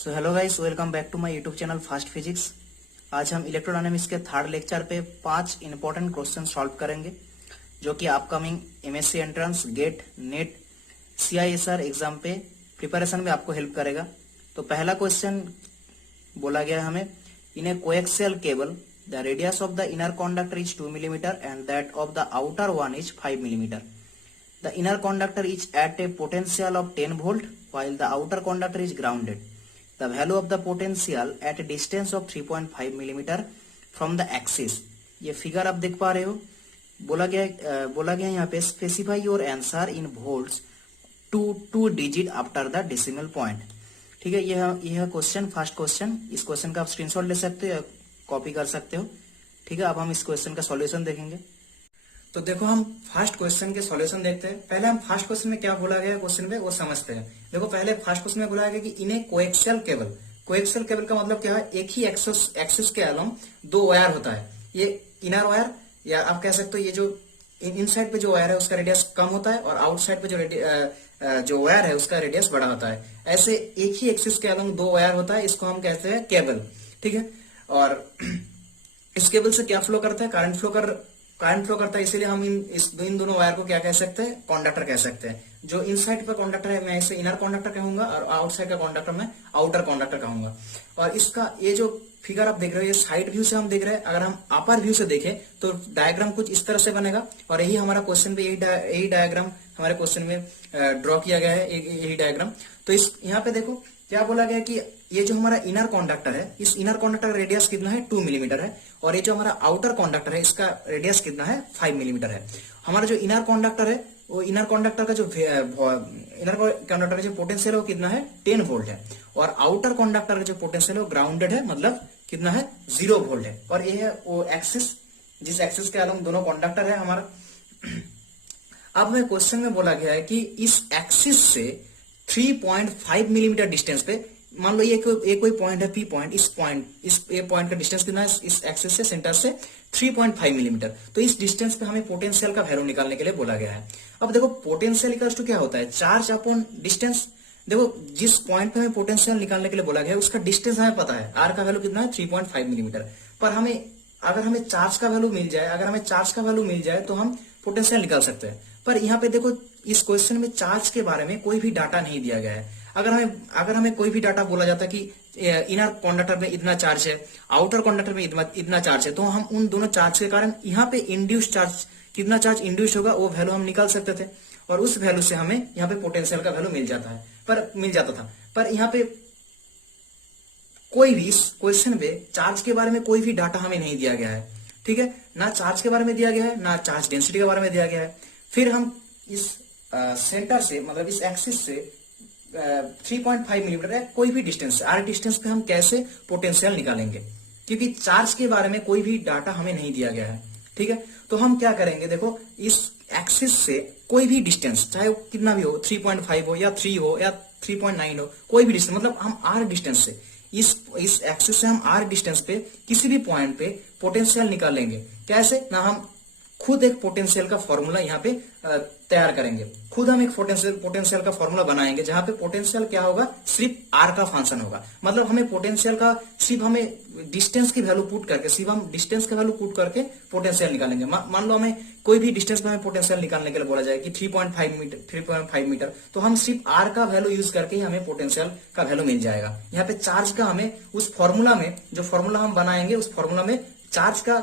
So hello guys, welcome back to my YouTube channel fast physics. आज हम electrodynamics के third lecture पे 5 important question solve करेंगे जो कि upcoming MSc entrance, GATE, NET, CISR exam पे प्रिपरेशन में आपको हेल्प करेगा। तो पहला क्वेश्चन बोला गया है हमें, in a coaxial cable the radius of the inner conductor is 2 millimetre and that of the outer one is 5 millimetre. The inner conductor is at a potential of 10 volt while the outer conductor is grounded. The value of the potential at a distance of 3.5 millimeter from the axis. ये figure आप देख पा रहे हो। बोला गया यहाँ पे specify your answer in volts two digit after the decimal point. ठीक है, यह क्वेश्चन फर्स्ट क्वेश्चन। इस क्वेश्चन का आप स्क्रीनशॉट ले सकते हो या कॉपी कर सकते हो। ठीक है, अब हम इस क्वेश्चन का सॉल्यूशन देखेंगे। तो देखो, हम फर्स्ट क्वेश्चन के सॉल्यूशन देखते हैं। पहले हम फर्स्ट क्वेश्चन में क्या बोला गया क्वेश्चन में वो समझते हैं। देखो, पहले फर्स्ट क्वेश्चन में बोला गया कि इन a coaxial cable. Coaxial cable का मतलब क्या है? एक ही एक्सिस के अलोंग दो वायर होता है। ये इनर वायर, या आप कह सकते हो ये जो इन साइड पे जो वायर है उसका रेडियस कम होता है और आउटसाइड पे जो वायर है उसका रेडियस बड़ा होता है। ऐसे एक ही एक्सिस के अलोंग दो वायर होता है, इसको हम कहते हैं केबल। ठीक है, और इस केबल से क्या फ्लो करता है? करंट फ्लो करता है। इसीलिए हम इन दोनों वायर को क्या कह सकते हैं? कंडक्टर कह सकते हैं। जो इनसाइड पर कंडक्टर है मैं इसे इनर कंडक्टर कहूंगा और आउटसाइड का कंडक्टर मैं आउटर कंडक्टर कहूंगा। और इसका ये जो फिगर आप देख रहे हो ये साइड व्यू से हम देख रहे हैं। अगर हम अपर व्यू से देखें तो डायग्राम कुछ इस तरह से बनेगा और यही हमारा क्वेश्चन पे यही डायग्राम हमारे क्वेश्चन में ड्रॉ किया गया है, यही डायग्राम। तो इस यहाँ पे देखो क्या बोला गया कि ये जो हमारा इनर कंडक्टर है, इस इनर कंडक्टर का रेडियस कितना है? 2 मिलीमीटर है। और ये जो हमारा आउटर कंडक्टर है इसका रेडियस कितना है? 5 मिलीमीटर है। हमारा जो इनर कंडक्टर है वो इनर कंडक्टर का जो पोटेंशियल है वो कितना है? 10 वोल्ट है। और आउटर कंडक्टर का जो पोटेंशियल है वो ग्राउंडेड है, मतलब कितना है? 0 वोल्ट है। और ये है वो एक्सिस, जिस एक्सिस के अलोंग दोनों कंडक्टर है हमारा। अब हमें क्वेश्चन में बोला गया है कि इस एक्सिस से 3.5 मिलीमीटर डिस्टेंस पे, मान लो ये कोई पॉइंट है पी पॉइंट, इस पॉइंट का डिस्टेंस कितना है इस एक्सिस से, सेंटर से? 3.5 मिलीमीटर। तो इस डिस्टेंस पे हमें पोटेंशियल का वैल्यू निकालने के लिए बोला गया है। अब देखो, पोटेंशियल इक्वल्स टू क्या होता है? Charge upon distance. देखो, जिस पॉइंट पे हमें पोटेंशियल निकालने के लिए बोला गया है उसका डिस्टेंस हमें पता है, आर का वैल्यू कितना है? 3.5 मिलीमीटर। पर अगर हमें चार्ज का वैल्यू मिल जाए तो हम पोटेंशियल निकाल सकते हैं। पर यहाँ पे देखो, इस क्वेश्चन में चार्ज के बारे में कोई भी डाटा नहीं दिया गया है। अगर हमें कोई भी डाटा बोला जाता है कि इनर कंडक्टर में इतना चार्ज है, आउटर कंडक्टर में इतना चार्ज है, तो हम उन दोनों चार्ज के कारण यहाँ पे इंड्यूस चार्ज, कितना चार्ज इंड्यूस होगा वो वैल्यू हम निकाल सकते थे। और उस वैल्यू से हमें यहाँ पे पोटेंशियल का वैल्यू मिल जाता था। पर यहाँ पे कोई भी इस क्वेश्चन पे चार्ज के बारे में कोई भी डाटा हमें नहीं दिया गया है। ठीक है, ना चार्ज के बारे में दिया गया है, ना चार्ज डेंसिटी के बारे में दिया गया है। फिर हम इस सेंटर से, मतलब इस एक्सिस से 3.5 मिलीमीटर है कोई भी डिस्टेंस से, आर डिस्टेंस पे हम कैसे पोटेंशियल निकालेंगे? क्योंकि चार्ज के बारे में कोई भी डाटा हमें नहीं दिया गया है। ठीक है, तो हम क्या करेंगे? देखो, इस एक्सिस से कोई भी डिस्टेंस, चाहे वो कितना भी हो, 3.5 हो या 3 हो या 3.9 हो, कोई भी डिस्टेंस, मतलब हम आर डिस्टेंस से, इस एक्सिस से हम आर डिस्टेंस पे किसी भी पॉइंट पे पोटेंशियल निकालेंगे। कैसे? ना हम खुद एक पोटेंशियल का फॉर्मूला यहाँ पे तैयार करेंगे, खुद हम एक पोटेंशियल का फॉर्मूला बनाएंगे जहां पे पोटेंशियल क्या होगा? सिर्फ आर का फंक्शन होगा। मतलब हमें पोटेंशियल का सिर्फ हमें डिस्टेंस की वैल्यू पुट करके, सिर्फ हम डिस्टेंस का वैल्यू पुट करके पोटेंशियल निकालेंगे। मान लो हमें कोई भी डिस्टेंस पे हमें पोटेंशियल निकालने के लिए बोला जाए कि 3.5 मीटर, तो हम सिर्फ आर का वैल्यू यूज करके ही हमें पोटेंशियल का वैल्यू मिल जाएगा। यहाँ पे चार्ज का हमें उस फॉर्मूला में, जो फॉर्मूला हम बनाएंगे उस फॉर्मूला में चार्ज का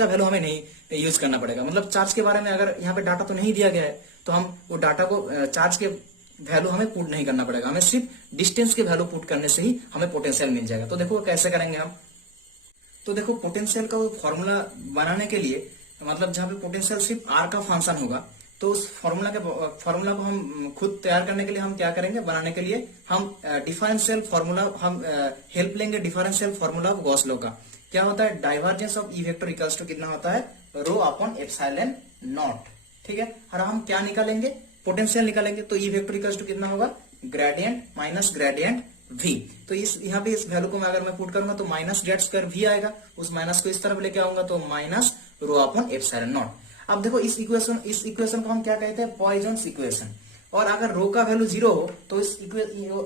वैल्यू हमें नहीं यूज करना पड़ेगा। मतलब चार्ज के बारे में अगर यहाँ पे डाटा तो नहीं दिया गया है तो हम वो डाटा को, चार्ज के वैल्यू हमें पुट नहीं करना पड़ेगा, हमें सिर्फ डिस्टेंस के वैल्यू पुट करने से ही हमें पोटेंशियल मिल जाएगा। तो देखो कैसे करेंगे हम। तो देखो, पोटेंशियल का वो फॉर्मूला बनाने के लिए, मतलब जहां पे पोटेंशियल सिर्फ आर का फंक्शन होगा, तो उस फॉर्मूला को हम खुद तैयार करने के लिए हम क्या करेंगे? बनाने के लिए हम डिफरेंशियल फॉर्मूला, हम हेल्प लेंगे differential formula of Gauss law का। क्या होता है? Divergence of E vector equals to कितना होता है? Rho upon epsilon naught. ठीक है, और हम क्या निकालेंगे? पोटेंशियल निकालेंगे। तो ई वेक्टर इक्वल्स टू कितना होगा? Gradient minus gradient v। तो यहाँ पे इस वैल्यू को अगर मैं पुट करूंगा तो माइनस जेड स्क्वायर v आएगा, उस माइनस को इस तरफ लेके आऊंगा तो minus rho upon epsilon naught. अब देखो, इस इक्वेशन को हम क्या कहते हैं? Poisson's equation. और अगर रो का वैल्यू 0 हो तो इस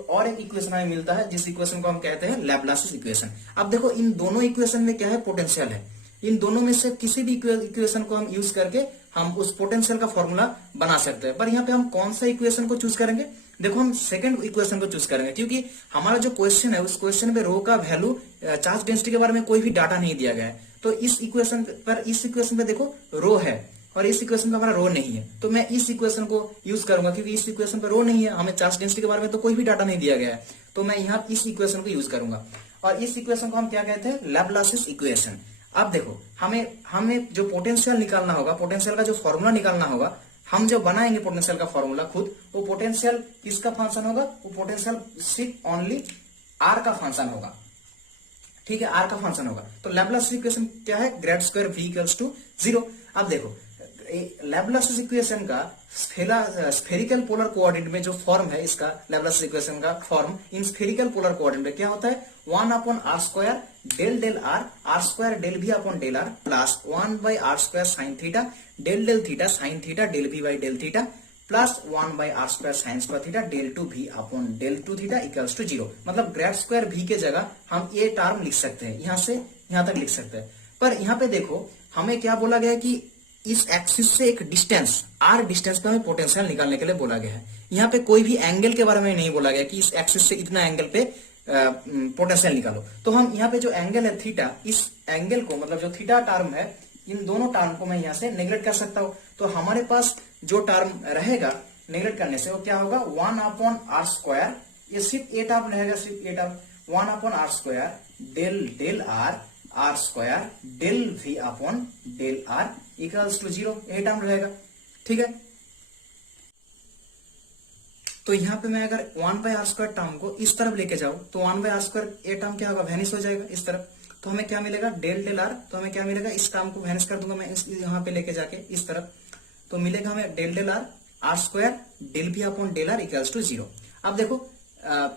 और एक इक्वेशन हमें मिलता है, जिस इक्वेशन को हम कहते हैं लैप्लासिस इक्वेशन। अब देखो इन दोनों इक्वेशन में क्या है, पोटेंशियल है। इन दोनों में से किसी भी इक्वेशन को हम यूज करके हम उस पोटेंशियल का फॉर्मूला बना सकते हैं। पर यहाँ पे हम कौन सा इक्वेशन को चूज करेंगे, देखो हम सेकंड इक्वेशन को चूज करेंगे, क्योंकि हमारा जो क्वेश्चन है उस क्वेश्चन पे रो का वैल्यू चार्ज डेंसिटी के बारे में कोई भी डाटा नहीं दिया गया है। तो इस इक्वेशन पे देखो रो है और इस इक्वेशन पे हमारा रो नहीं है, तो मैं इस इक्वेशन को यूज करूंगा, क्योंकि इस इक्वेशन पे रो नहीं है, हमें चार्ज डेंसिटी के बारे में तो कोई भी डाटा नहीं दिया गया है, तो मैं यहाँ इस इक्वेशन को यूज करूंगा। और इस इक्वेशन को हम क्या कहते हैं, लैप्लासिस इक्वेशन। अब देखो हमें जो पोटेंशियल निकालना होगा, पोटेंशियल का जो फॉर्मूला निकालना होगा, हम जो बनाएंगे पोटेंशियल का फॉर्मूला खुद, वो पोटेंशियल किसका फंक्शन होगा, वो पोटेंशियल सिर्फ ओनली आर का फंक्शन होगा। ठीक है, आर का फंक्शन होगा। तो लैप्लासिस इक्वेशन क्या है, grad square v equals to 0। अब देखो लैप्लासिस इक्वेशन का स्फेरिकल पोलर कोऑर्डिनेट में जो फॉर्म है, इसका लैप्लासिस इक्वेशन का form in spherical polar coordinate में क्या होता है, 1 upon are square del del r square del भी upon del r plus 1 by r square sine theta del del theta sine theta del भी by del theta plus 1 by r square sign square theta del two भी upon del two theta equals to 0। मतलब grade square v के जगह हम ये term लिख सकते हैं, यहां से यहां तक लिख सकते हैं। पर यहाँ पे देखो हमें क्या बोला गया है कि इस एक्सिस से एक डिस्टेंस r डिस्टेंस पे हमें पोटेंशियल निकालने के लिए बोला गया है। यहाँ पे कोई भी एंगल के बारे में नहीं बोला गया कि इस एक्सिस से इतना एंगल पे पोटेंशियल निकालो। तो हम यहाँ पे जो एंगल है थीटा, इस एंगल को मतलब जो थीटा टर्म है, इन दोनों टर्म को मैं यहाँ से नेग्लेक्ट कर सकता हूँ। तो हमारे पास जो टर्म रहेगा नेग्लेक्ट करने से वो क्या होगा, 1 अपॉन आर स्क्वायर, ये सिर्फ ए टर्म रहेगा, सिर्फ a term 1 upon are square del del r square del v upon del r equals to 0, ये टर्म रहेगा। ठीक है, तो यहाँ पे मैं अगर 1 बाई आर स्क्वायर टर्म को इस तरफ लेके जाऊं तो 1 बाई आर स्क्वायर ये टर्म क्या होगा, वैनिश हो जाएगा इस तरफ। तो हमें क्या मिलेगा, डेल डेल आर, तो हमें क्या मिलेगा, इस टर्म को वैनिश कर दूंगा मैं यहाँ पे लेके जाके इस तरफ, तो मिलेगा हमें del del r square del भी upon del r equals to 0। अब देखो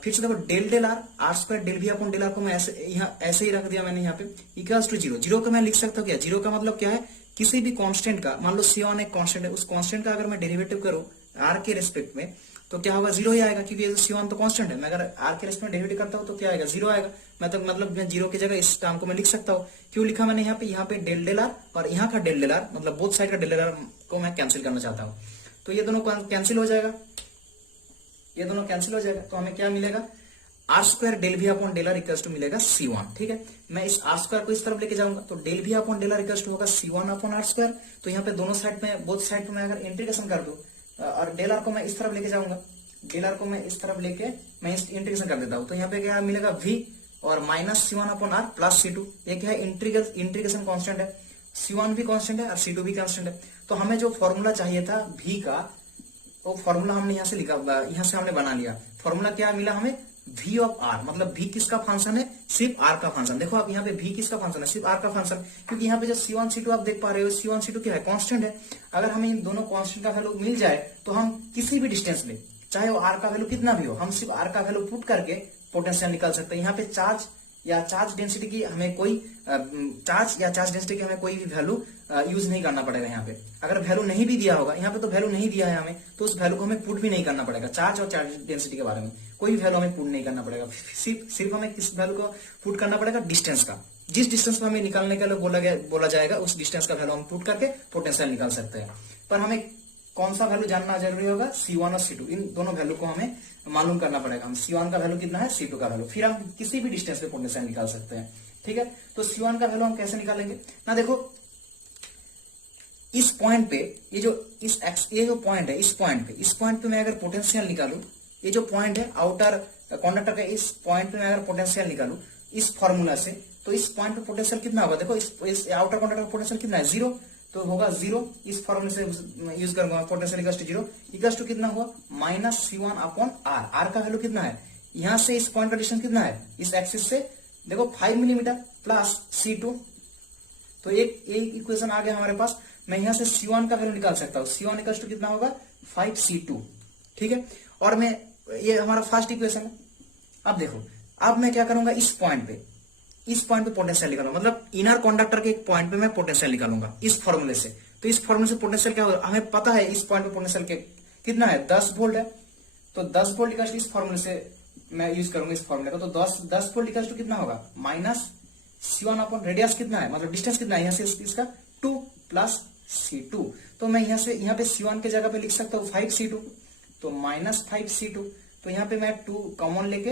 फिर से देखो del del r square del भी अपॉन डेल आर को मैं ऐसे ही रख दिया मैंने यहाँ पे इक्वल्स टू 0। 0 का मैं लिख सकता हूँ क्या, 0 का मतलब क्या है, किसी भी कांस्टेंट का, मान लो C1 एक कांस्टेंट है, उस कांस्टेंट का अगर मैं डेरिवेटिव करूं r के रेस्पेक्ट में तो क्या होगा, 0 ही आएगा, क्योंकि C1 तो कांस्टेंट है। मैं अगर r के रेस्पेक्ट में डेरिवेटिव करता हूं तो क्या आएगा, 0 आएगा। मतलब मैं 0 की जगह इस टर्म को मैं लिख सकता हूं। क्यों लिखा मैंने यहाँ पे डेल डेल आर और यहाँ का डेल डेल आर, मतलब बोथ साइड का डेल डेल आर को मैं कैंसिल करना चाहता हूँ। तो ये दोनों कैंसिल हो जाएगा, ये दोनों कैंसिल हो जाएगा। तो हमें क्या मिलेगा, आर स्क्वायर डेल भी upon del r equals to मिलेगा C1। ठीक है, मैं इस आर स्क्वायर को इस तरफ लेके जाऊंगा तो डेल भी upon del r equals to होगा C1 अपॉन आर स्क्वायर। तो यहाँ पे दोनों साइड में, बोथ साइड में अगर इंटीग्रेशन कर दूं और डेल आर को मैं इस तरफ लेके जाऊंगा, डेल आर को मैं इस तरफ लेके मैं इंटीग्रेशन कर देता हूँ, तो यहाँ पे क्या मिलेगा, v और minus C1 upon are plus C2। ये क्या है, इंटीग्रेशन कॉन्स्टेंट है, C1 भी कॉन्स्टेंट है और C2 भी कॉन्स्टेंट है। तो हमें जो फॉर्मूला चाहिए था v का, वो फॉर्मूला हमने यहाँ से लिखा, यहाँ से हमने बना लिया। फॉर्मूला क्या मिला हमें, v ऑफ r, मतलब v किसका फंक्शन है, सिर्फ r का फंक्शन। देखो आप यहाँ पे v किसका फंक्शन है, सिर्फ r का फंक्शन, क्योंकि यहाँ पे जो C1 C2 आप देख पा रहे हो, C1 C2 क्या है, कांस्टेंट है। अगर हमें इन दोनों कांस्टेंट का वैल्यू मिल जाए तो हम किसी भी डिस्टेंस में, चाहे वो r का वैल्यू कितना भी हो, हम सिर्फ r का वैल्यू पुट करके पोटेंशियल निकाल सकते हैं। यहाँ पे चार्ज या चार्ज डेंसिटी की हमें कोई वैल्यू यूज नहीं करना पड़ेगा। यहाँ पे अगर वैल्यू नहीं भी दिया होगा, यहाँ पे तो वैल्यू नहीं दिया है हमें, तो उस वैल्यू को हमें पुट भी नहीं करना पड़ेगा। चार्ज और चार्ज डेंसिटी के बारे में कोई वैल्यू हमें पुट नहीं करना पड़ेगा, सिर्फ हमें किस वैल्यू को पुट करना पड़ेगा, डिस्टेंस का। जिस डिस्टेंस को हमें निकालने के लिए बोला जाएगा, उस डिस्टेंस का वैल्यू हम पुट करके पोटेंशियल निकाल सकते हैं। पर हमें कौन सा वैल्यू जानना जरूरी होगा, C1 और C2, इन दोनों वैल्यू को हमें मालूम करना पड़ेगा। हम C1 का वैल्यू कितना है, C2 का वैल्यू, फिर हम किसी भी डिस्टेंस पे पोटेंशियल निकाल सकते हैं। ठीक है, तो C1 का वैल्यू हम कैसे निकालेंगे ना, देखो इस पॉइंट पे, ये जो पॉइंट है, इस पॉइंट पे मैं अगर पोटेंशियल निकालू, ये जो पॉइंट है आउटर कंडक्टर का, इस पॉइंट पे मैं अगर पोटेंशियल निकालू इस फॉर्मूला से, तो इस पॉइंट पे पोटेंशियल कितना होगा, देखो इस आउटर कंडक्टर का पोटेंशियल कितना है, 0, तो होगा 0। इस फॉर्मूले से यूज करूंगा, potential equals to 0, equals to कितना हुआ, माइनस C1 अपॉन r का वैल्यू कितना है, यहां से इस पॉइंट का डिस्टेंस कितना है, इस एक्सिस से देखो 5 मिलीमीटर प्लस C2। तो एक इक्वेशन आ गया हमारे पास। मैं यहां से C1 का वैल्यू निकाल सकता हूँ, C1 इक्वल्स टू कितना होगा, 5C2। ठीक है, और मैं, ये हमारा फर्स्ट इक्वेशन है। अब देखो, अब मैं क्या करूंगा, इस पॉइंट पे पोटेंशियल निकालूंगा, मतलब इनर कंडक्टर के एक पॉइंट पे मैं पोटेंशियल निकालूंगा इस फॉर्मूले से। तो इस फॉर्मूले से पोटेंशियल क्या होगा, हमें पता है इस पॉइंट पे पोटेंशियल कितना है 10 वोल्ट है। तो 10 वोल्ट इक्वल टू इस फॉर्मूले से मैं यूज करूंगा इस फॉर्मूले को, तो 10 वोल्ट इक्वल टू कितना होगा माइनस C1 अपॉन रेडियस कितना है, मतलब डिस्टेंस कितना है यहाँ से इसका 2 प्लस C2। तो मैं यहाँ पे C1 के जगह पे लिख सकता हूँ 5C2, तो माइनस 5C2। तो यहाँ पे मैं 2 कॉमन लेके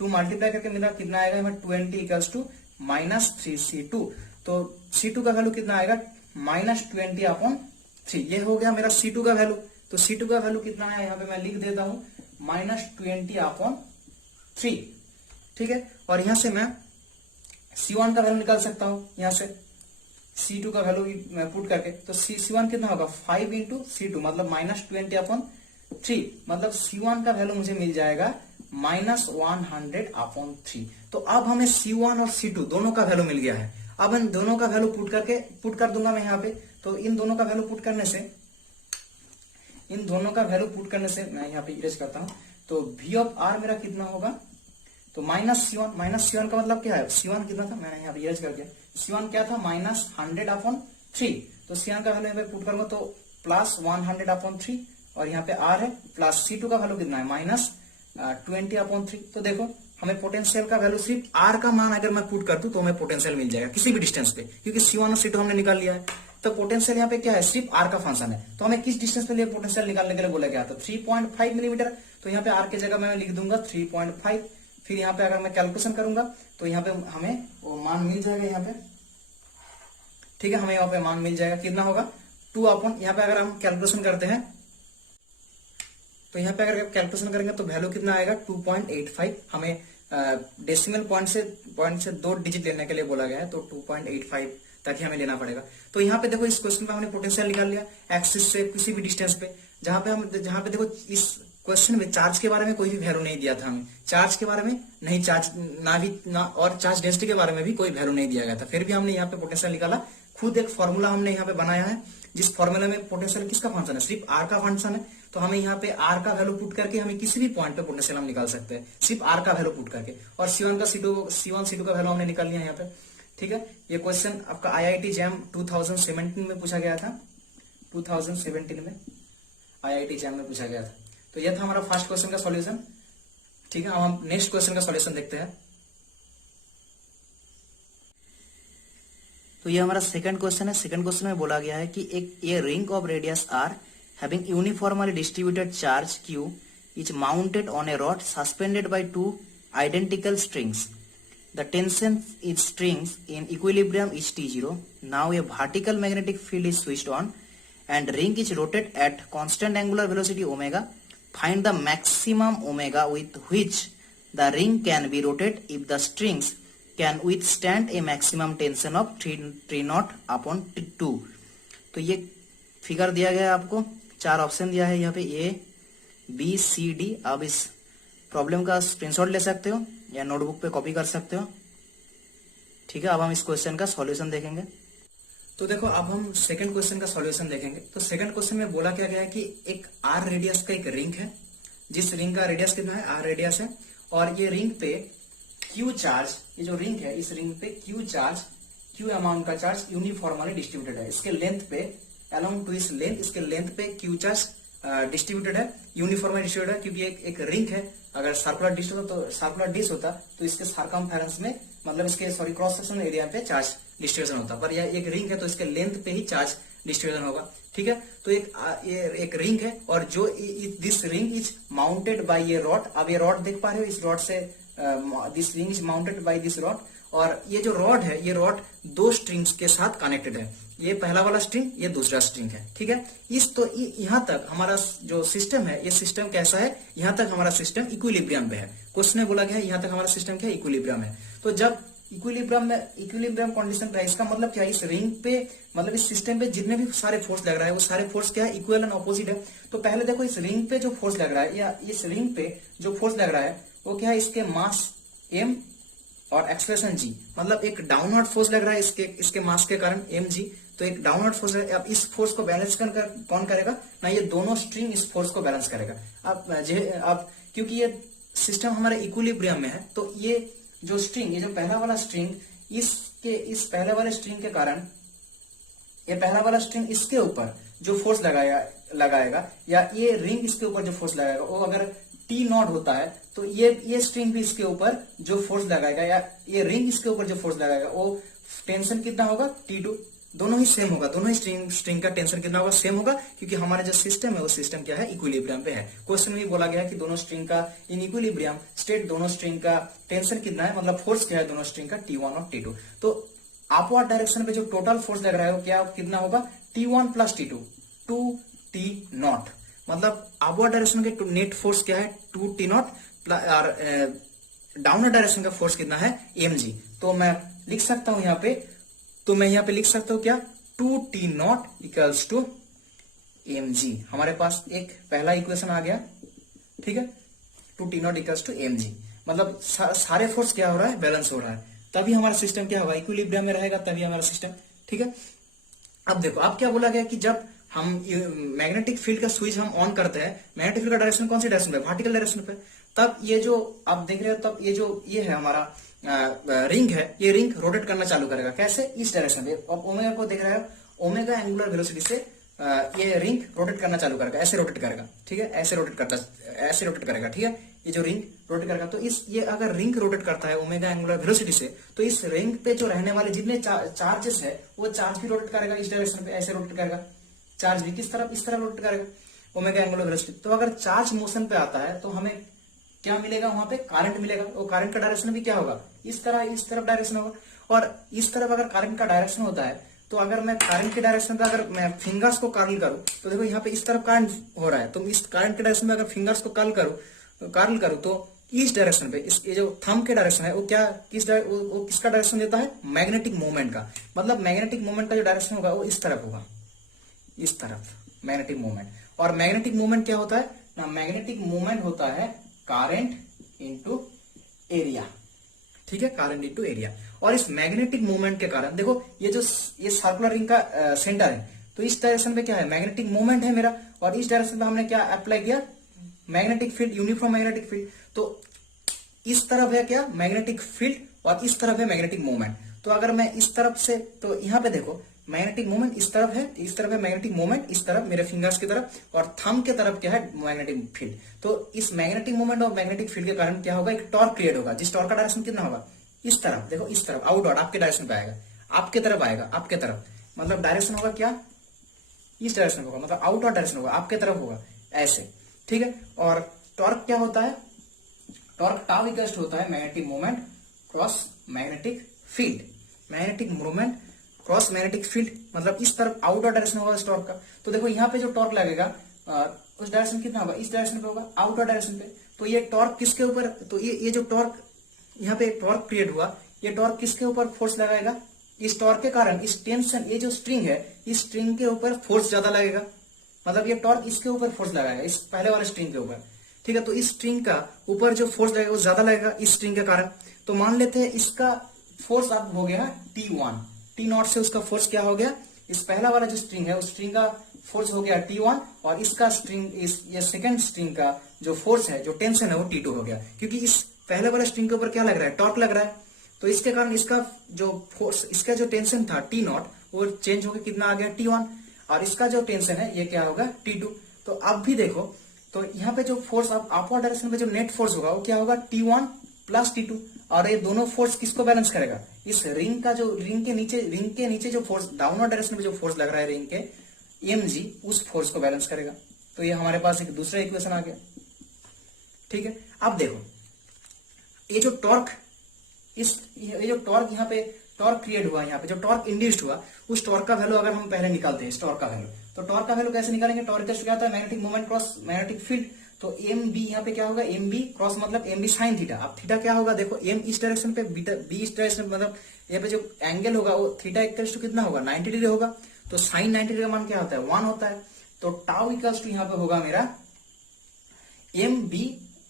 2 मल्टीप्लाई करके मेरा कितना आएगा 20 इक्वल्स टू माइनस 3C2। तो C2 का वैल्यू कितना आएगा माइनस 20 अपॉन 3। ये हो गया मेरा C2 का वैल्यू। तो C2 का वैल्यू कितना है यहाँ पे मैं लिख देता हूं माइनस 20 अपॉन 3, ठीक है। और यहां से मैं C1 का वैल्यू निकाल सकता हूं, यहां से C2 का वैल्यू मैं पुट करके, तो C1 कितना होगा 5 इंटू C2 मतलब माइनस 20 अपॉन 3, मतलब C1 का वैल्यू मुझे मिल जाएगा माइनस 100 अपॉन 3। तो अब हमें C1 और C2 दोनों का वैल्यू मिल गया है। अब इन दोनों का वैल्यू पुट कर दूंगा मैं यहाँ पे। तो इन दोनों का वैल्यू पुट करने से मैं यहाँ पे इरेज करता हूं, तो V ऑफ R मेरा कितना होगा, तो माइनस C1 का मतलब क्या है, C1 कितना था मैंने यहाँ पे इरेज कर दिया, C1 क्या था माइनस 100 अपॉन 3। तो C1 का वैल्यू यहाँ पे पुट करूंगा तो प्लस 100 अपॉन 3, और यहाँ पे R है प्लस C2 का वैल्यू कितना है माइनस 20 अपॉन 3। तो देखो हमें पोटेंशियल का वैल्यू सिर्फ R का मान अगर मैं पुट कर दूं तो हमें पोटेंशियल मिल जाएगा किसी भी डिस्टेंस पे, क्योंकि C1 और C2 हमने निकाल लिया है। तो पोटेंशियल यहाँ पे क्या है सिर्फ R का फंक्शन है। तो हमें किस डिस्टेंस पे लिए पोटेंशियल निकालने के लिए बोला गया था 3.5 मिलीमीटर। तो यहाँ पे R के जगह मैं लिख दूंगा 3.5। फिर यहाँ पे अगर मैं कैलकुलेशन करूंगा तो यहाँ पे हमें वो मान मिल जाएगा यहाँ पे, ठीक है। हमें यहाँ पे मान मिल जाएगा कितना होगा 2 अपॉन, यहाँ पे अगर हम कैलकुलेशन करते हैं तो यहाँ पे अगर कैलकुलेशन करेंगे तो वैल्यू कितना आएगा 2.85। हमें डेसिमल पॉइंट से 2 डिजिट लेने के लिए बोला गया है, तो 2.85 तक ही हमें लेना पड़ेगा। तो यहाँ पे देखो इस क्वेश्चन पे हमने पोटेंशियल निकाल लिया एक्सिस से किसी भी डिस्टेंस पे, जहां पे देखो इस क्वेश्चन में चार्ज के बारे में कोई भी वैल्यू नहीं दिया था हमें, चार्ज के बारे में नहीं, और चार्ज डेंसिटी के बारे में भी कोई वैल्यू नहीं दिया गया था। फिर भी हमने यहाँ पे पोटेंशियल निकाला। खुद एक फॉर्मूला हमने यहाँ पे बनाया है, जिस फॉर्मूले में पोटेंशियल किसका फंक्शन है सिर्फ R का फंक्शन है। तो हमें यहाँ पे R का वैल्यू पुट करके हमें किसी भी पॉइंट पे पोटेंशियल हम निकाल सकते हैं सिर्फ R का वैल्यू पुट करके। और C1 C2 का वैल्यू हमने निकाल लिया यहाँ पे, ठीक है। ये क्वेश्चन आपका IIT जैम 2017 में पूछा गया था, 2017 में IIT जैम में पूछा गया था। तो यह था हमारा फर्स्ट क्वेश्चन का सॉल्यूशन, ठीक है। अब हम नेक्स्ट क्वेश्चन का सॉल्यूशन देखते हैं। तो ये हमारा सेकंड क्वेश्चन है। सेकंड क्वेश्चन में बोला गया है कि एक ये ring of radius R having uniformly distributed charge Q is mounted on a rod suspended by 2 identical strings. The tension is strings in equilibrium is T0. Now a vertical magnetic field is switched on and ring is rotated at constant angular velocity omega. Find the maximum omega with which the ring can be rotated if the strings can withstand a maximum tension of 3 naught upon 2. तो ये figure दिया गया है आपको, 4 option दिया है यहाँ पे A, B, C, D। आप इस प्रॉब्लम का स्क्रीनशॉट ले सकते हो या नोटबुक पे कॉपी कर सकते हो, ठीक है। अब हम इस क्वेश्चन का सॉल्यूशन देखेंगे। तो देखो अब हम सेकंड क्वेश्चन का सॉल्यूशन देखेंगे। तो सेकंड क्वेश्चन में बोला क्या गया है कि एक R रेडियस का एक रिंग है, जिस रिंग का रेडियस कितना है R रेडियस है, और ये रिंग पे Q चार्ज, ये जो रिंग है इस रिंग पे Q अमाउंट का चार्ज यूनिफॉर्मली डिस्ट्रीब्यूटेड है। इसके लेंथ पे अलोंग टू इस लेंथ, इसके लेंथ पे Q चार्ज डिस्ट्रीब्यूटेड है, यूनिफॉर्मली डिस्ट्रीब्यूटेड है, क्योंकि एक रिंग है। अगर सर्कुलर डिस्क होता तो इसके सर्कमफेरेंस में, मतलब इसके क्रॉस सेक्शन एरिया पे चार्ज डिस्ट्रीब्यूशन होता, पर यह एक रिंग है तो इसके लेंथ पे ही चार्ज डिस्ट्रीब्यूशन होगा, ठीक है। तो एक रिंग है और जो this ring is mounted by ये रॉड। अब ये रॉड देख पा रहे हो, इस रॉड से this ring is mounted by this rod, और ये जो रॉड है ये रॉड 2 स्ट्रिंग्स के साथ कनेक्टेड है। ये पहला वाला स्ट्रिंग, ये दूसरा स्ट्रिंग है, ठीक है। यहाँ तक हमारा जो सिस्टम है, ये सिस्टम कैसा है, यहाँ तक हमारा सिस्टम इक्विलिब्रियम पे है। क्वेश्चन में बोला गया है यहाँ तक हमारा सिस्टम क्या है, इक्विलिब्रियम है। तो जब इक्विलिब्रियम कंडीशन पे है, इसका मतलब क्या है, इस रिंग पे, मतलब इस सिस्टम पे जितने भी सारे फोर्स लग रहा है वो सारे फोर्स क्या है, इक्वल एंड ऑपोजिट है। तो पहले देखो इस रिंग पे जो फोर्स लग रहा है, या इस रिंग पे जो फोर्स लग रहा है वो क्या है, इसके मास m और एक्सलेशन g, मतलब एक डाउनवर्ड फोर्स लग रहा है इसके मास के कारण mg। तो एक डाउनवर्ड फोर्स है। अब इस फोर्स को बैलेंस कौन करेगा ना, ये दोनों स्ट्रिंग इस फोर्स को बैलेंस करेगा। अब क्योंकि ये सिस्टम हमारे इक्विलिब्रियम में है, तो ये जो स्ट्रिंग, ये जो पहला वाला स्ट्रिंग, इस पहले वाले स्ट्रिंग के कारण, ये पहला वाला स्ट्रिंग इसके ऊपर जो फोर्स लगाएगा या ये रिंग इसके ऊपर जो फोर्स लगाएगा वो अगर टी नॉट होता है तो ये स्ट्रिंग भी इसके ऊपर जो फोर्स लगाएगा या ये रिंग इसके ऊपर जो फोर्स लगाएगा वो टेंशन कितना होगा T2। दोनों ही सेम होगा, दोनों ही स्ट्रिंग का टेंशन कितना होगा, सेम होगा, क्योंकि हमारा जो सिस्टम है वो सिस्टम क्या है, इक्विलिब्रियम पे है। क्वेश्चन में बोला गया है कि दोनों स्ट्रिंग का इन इक्विलिब्रियम स्टेट दोनों स्ट्रिंग का टेंशन कितना है, मतलब फोर्स क्या है दोनों स्ट्रिंग का, T1 और T2। तो अपवर्ड डायरेक्शन पे जो टोटल फोर्स लग रहा है वो क्या कितना होगा, T1 plus T2 2T not. मतलब अपवर्ड डायरेक्शन के नेट फोर्स क्या है 2T नॉट और डाउनवर्ड डायरेक्शन का फोर्स कितना है mg। तो मैं लिख सकता हूं यहाँ पे, तो मैं यहाँ पे लिख सकता हूं क्या 2T not equals to mg। हमारे पास एक पहला इक्वेशन आ गया, ठीक है, 2T not equals to mg। मतलब सारे फोर्स क्या हो रहा है, बैलेंस हो रहा है, तभी हमारा सिस्टम क्या होगा, इक्विलिब्रियम में रहेगा, तभी हमारा सिस्टम, ठीक है। अब देखो अब क्या बोला गया कि जब हम मैग्नेटिक फील्ड का स्विच हम ऑन करते हैं, मैग्नेटिक फील्ड का डायरेक्शन कौन सी डायरेक्शन पे, वर्टिकल डायरेक्शन पे, तब ये जो आप देख रहे हो, तब ये जो ये है हमारा रिंग है, ये रिंग रोटेट करना चालू करेगा, कैसे, इस डायरेक्शन पे। अब ओमेगा को देख रहे हो, ओमेगा एंगुलर वेलोसिटी से ये रिंग रोटेट करना चालू करेगा, ऐसे रोटेट करेगा, ठीक है, ऐसे रोटेट करेगा, ठीक है, ये जो रिंग रोटेट करेगा। तो ये अगर रिंग रोटेट करता है ओमेगा एंगुलर वेलोसिटी से, तो इस रिंग पे जो रहने वाले जितने चार्जेस है वो चार्ज भी रोटेट करेगा इस डायरेक्शन पे, ऐसे रोटेट करेगा, चार्ज भी किस तरफ, इस तरफ रोटेट करेगा ओमेगा एंगुलर वेलोसिटी। तो अगर चार्ज मोशन पे आता है तो हमें क्या मिलेगा, वहां पे करंट मिलेगा, वो करंट का डायरेक्शन भी क्या होगा, इस तरफ डायरेक्शन होगा। और इस तरफ अगर करंट का डायरेक्शन होता है तो अगर मैं करंट के डायरेक्शन पे अगर मैं फिंगर्स को कर्ल करूं तो देखो यहाँ पे इस तरफ करंट हो रहा है, तो इस करंट के डायरेक्शन में अगर फिंगर्स को कर्ल करूं तो इस डायरेक्शन पे ये जो थंब के डायरेक्शन है वो क्या वो किसका डायरेक्शन देता है, मैग्नेटिक मूवमेंट का। मतलब मैग्नेटिक मूवमेंट का जो डायरेक्शन होगा वो इस तरफ होगा, इस तरफ मैग्नेटिक मूवमेंट। और मैग्नेटिक मूवमेंट क्या होता है ना, मैग्नेटिक मूवमेंट होता है करंट इनटू एरिया, ठीक है, करंट इनटू एरिया। और इस मैग्नेटिक मूवमेंट के कारण देखो ये सर्कुलर रिंग का सेंटर है, तो इस डायरेक्शन पे क्या है, मैग्नेटिक मूवमेंट है मेरा, और इस डायरेक्शन पे हमने क्या अप्लाई किया, magnetic field, uniform magnetic field. तो इस तरफ है क्या, मैग्नेटिक फील्ड, और इस तरफ है मैग्नेटिक मूवमेंट। तो अगर मैं इस तरफ से, तो यहाँ पे देखो मैग्नेटिक मूवमेंट इस तरफ है मैग्नेटिक मूवमेंट इस तरफ मेरे फिंगर्स की तरफ, और थंब के तरफ क्या है, मैग्नेटिक फील्ड। तो इस मैग्नेटिक मूवमेंट और मैग्नेटिक फील्ड के कारण क्या होगा, एक टॉर्क क्रिएट होगा, जिस टॉर्क का डायरेक्शन कितना होगा, इस तरफ, देखो इस तरफ, आउटवर्ड आपके डायरेक्शन पे आएगा, आपके तरफ आएगा, आपके तरफ, मतलब डायरेक्शन होगा क्या, इस डायरेक्शन होगा, मतलब आउटवर्ड डायरेक्शन होगा, आपके तरफ होगा, ऐसे, ठीक है। और टॉर्क क्या होता है, टॉर्क टाउ इक्वल्स टू होता है magnetic movement cross magnetic field, magnetic movement cross magnetic field, मतलब इस तरफ आउटवर्ड डायरेक्शन होगा इस टॉर्क का। तो देखो यहाँ पे जो टॉर्क लगेगा उस डायरेक्शन कितना होगा, इस डायरेक्शन पे होगा, आउटवर्ड डायरेक्शन पे। तो ये टॉर्क किसके ऊपर, तो ये जो टॉर्क यहाँ पे टॉर्क क्रिएट हुआ, ये टॉर्क किसके ऊपर फोर्स लगाएगा, इस टॉर्क के कारण इस टेंशन, ये जो स्ट्रिंग है इस स्ट्रिंग के ऊपर फोर्स ज्यादा लगेगा, मतलब ये टॉर्क इसके ऊपर फोर्स लगाएगा, इस पहले वाले स्ट्रिंग के ऊपर, ठीक है। तो इस स्ट्रिंग का ऊपर जो फोर्स लगेगा वो ज्यादा लगेगा इस स्ट्रिंग के कारण। तो मान लेते हैं इसका फोर्स अब हो गया T1, T नॉट से उसका फोर्स क्या हो गया, इस पहला वाला जो स्ट्रिंग है उस स्ट्रिंग का फोर्स हो गया T1, और इसका स्ट्रिंग ये सेकंड स्ट्रिंग का जो फोर्स है, जो टेंशन है वो T2 हो गया, क्योंकि इस पहले वाले स्ट्रिंग के ऊपर क्या लग रहा है, टॉर्क लग रहा है। तो इसके कारण इसका जो फोर्स, इसका जो टेंशन था T नॉट वो चेंज होकर कितना आ गया T1, और इसका जो टेंशन है ये क्या होगा T2। तो अब भी देखो, तो यहाँ पे जो फोर्स अब अपवर्ड डायरेक्शन पे जो नेट फोर्स होगा वो क्या होगा T1 प्लस T2, और ये दोनों फोर्स किसको बैलेंस करेगा, इस रिंग का जो रिंग के नीचे जो फोर्स डाउनवर्ड डायरेक्शन में जो फोर्स लग रहा है रिंग के mg, उस फोर्स को बैलेंस करेगा। तो ये हमारे पास एक दूसरा इक्वेशन आ गया, ठीक है। अब देखो ये जो टॉर्क, ये जो टॉर्क यहाँ पे टॉर्क क्रिएट हुआ, यहाँ पे जो टॉर्क इंड्यूस्ड हुआ, उस टॉर्क का वैल्यू अगर हम पहले निकालते हैं, इस टॉर्क का वैल्यू, तो टॉर्क का वैल्यू कैसे निकालेंगे, टॉर्क क्या होता है, magnetic movement cross magnetic field. तो एम बी यहाँ पे क्या होगा, एम बी क्रॉस मतलब एम बी साइन थीटा। अब थीटा क्या होगा, देखो एम इस डायरेक्शन पे, बी इस डायरेक्शन, मतलब यहाँ पे जो एंगल होगा वो थीटा इक्वल्स टू कितना होगा, 90 डिग्री होगा। तो साइन 90 डिग्री का मान क्या होता है, 1 होता है। तो टाउ इक्वल्स टू यहाँ पे होगा मेरा एम बी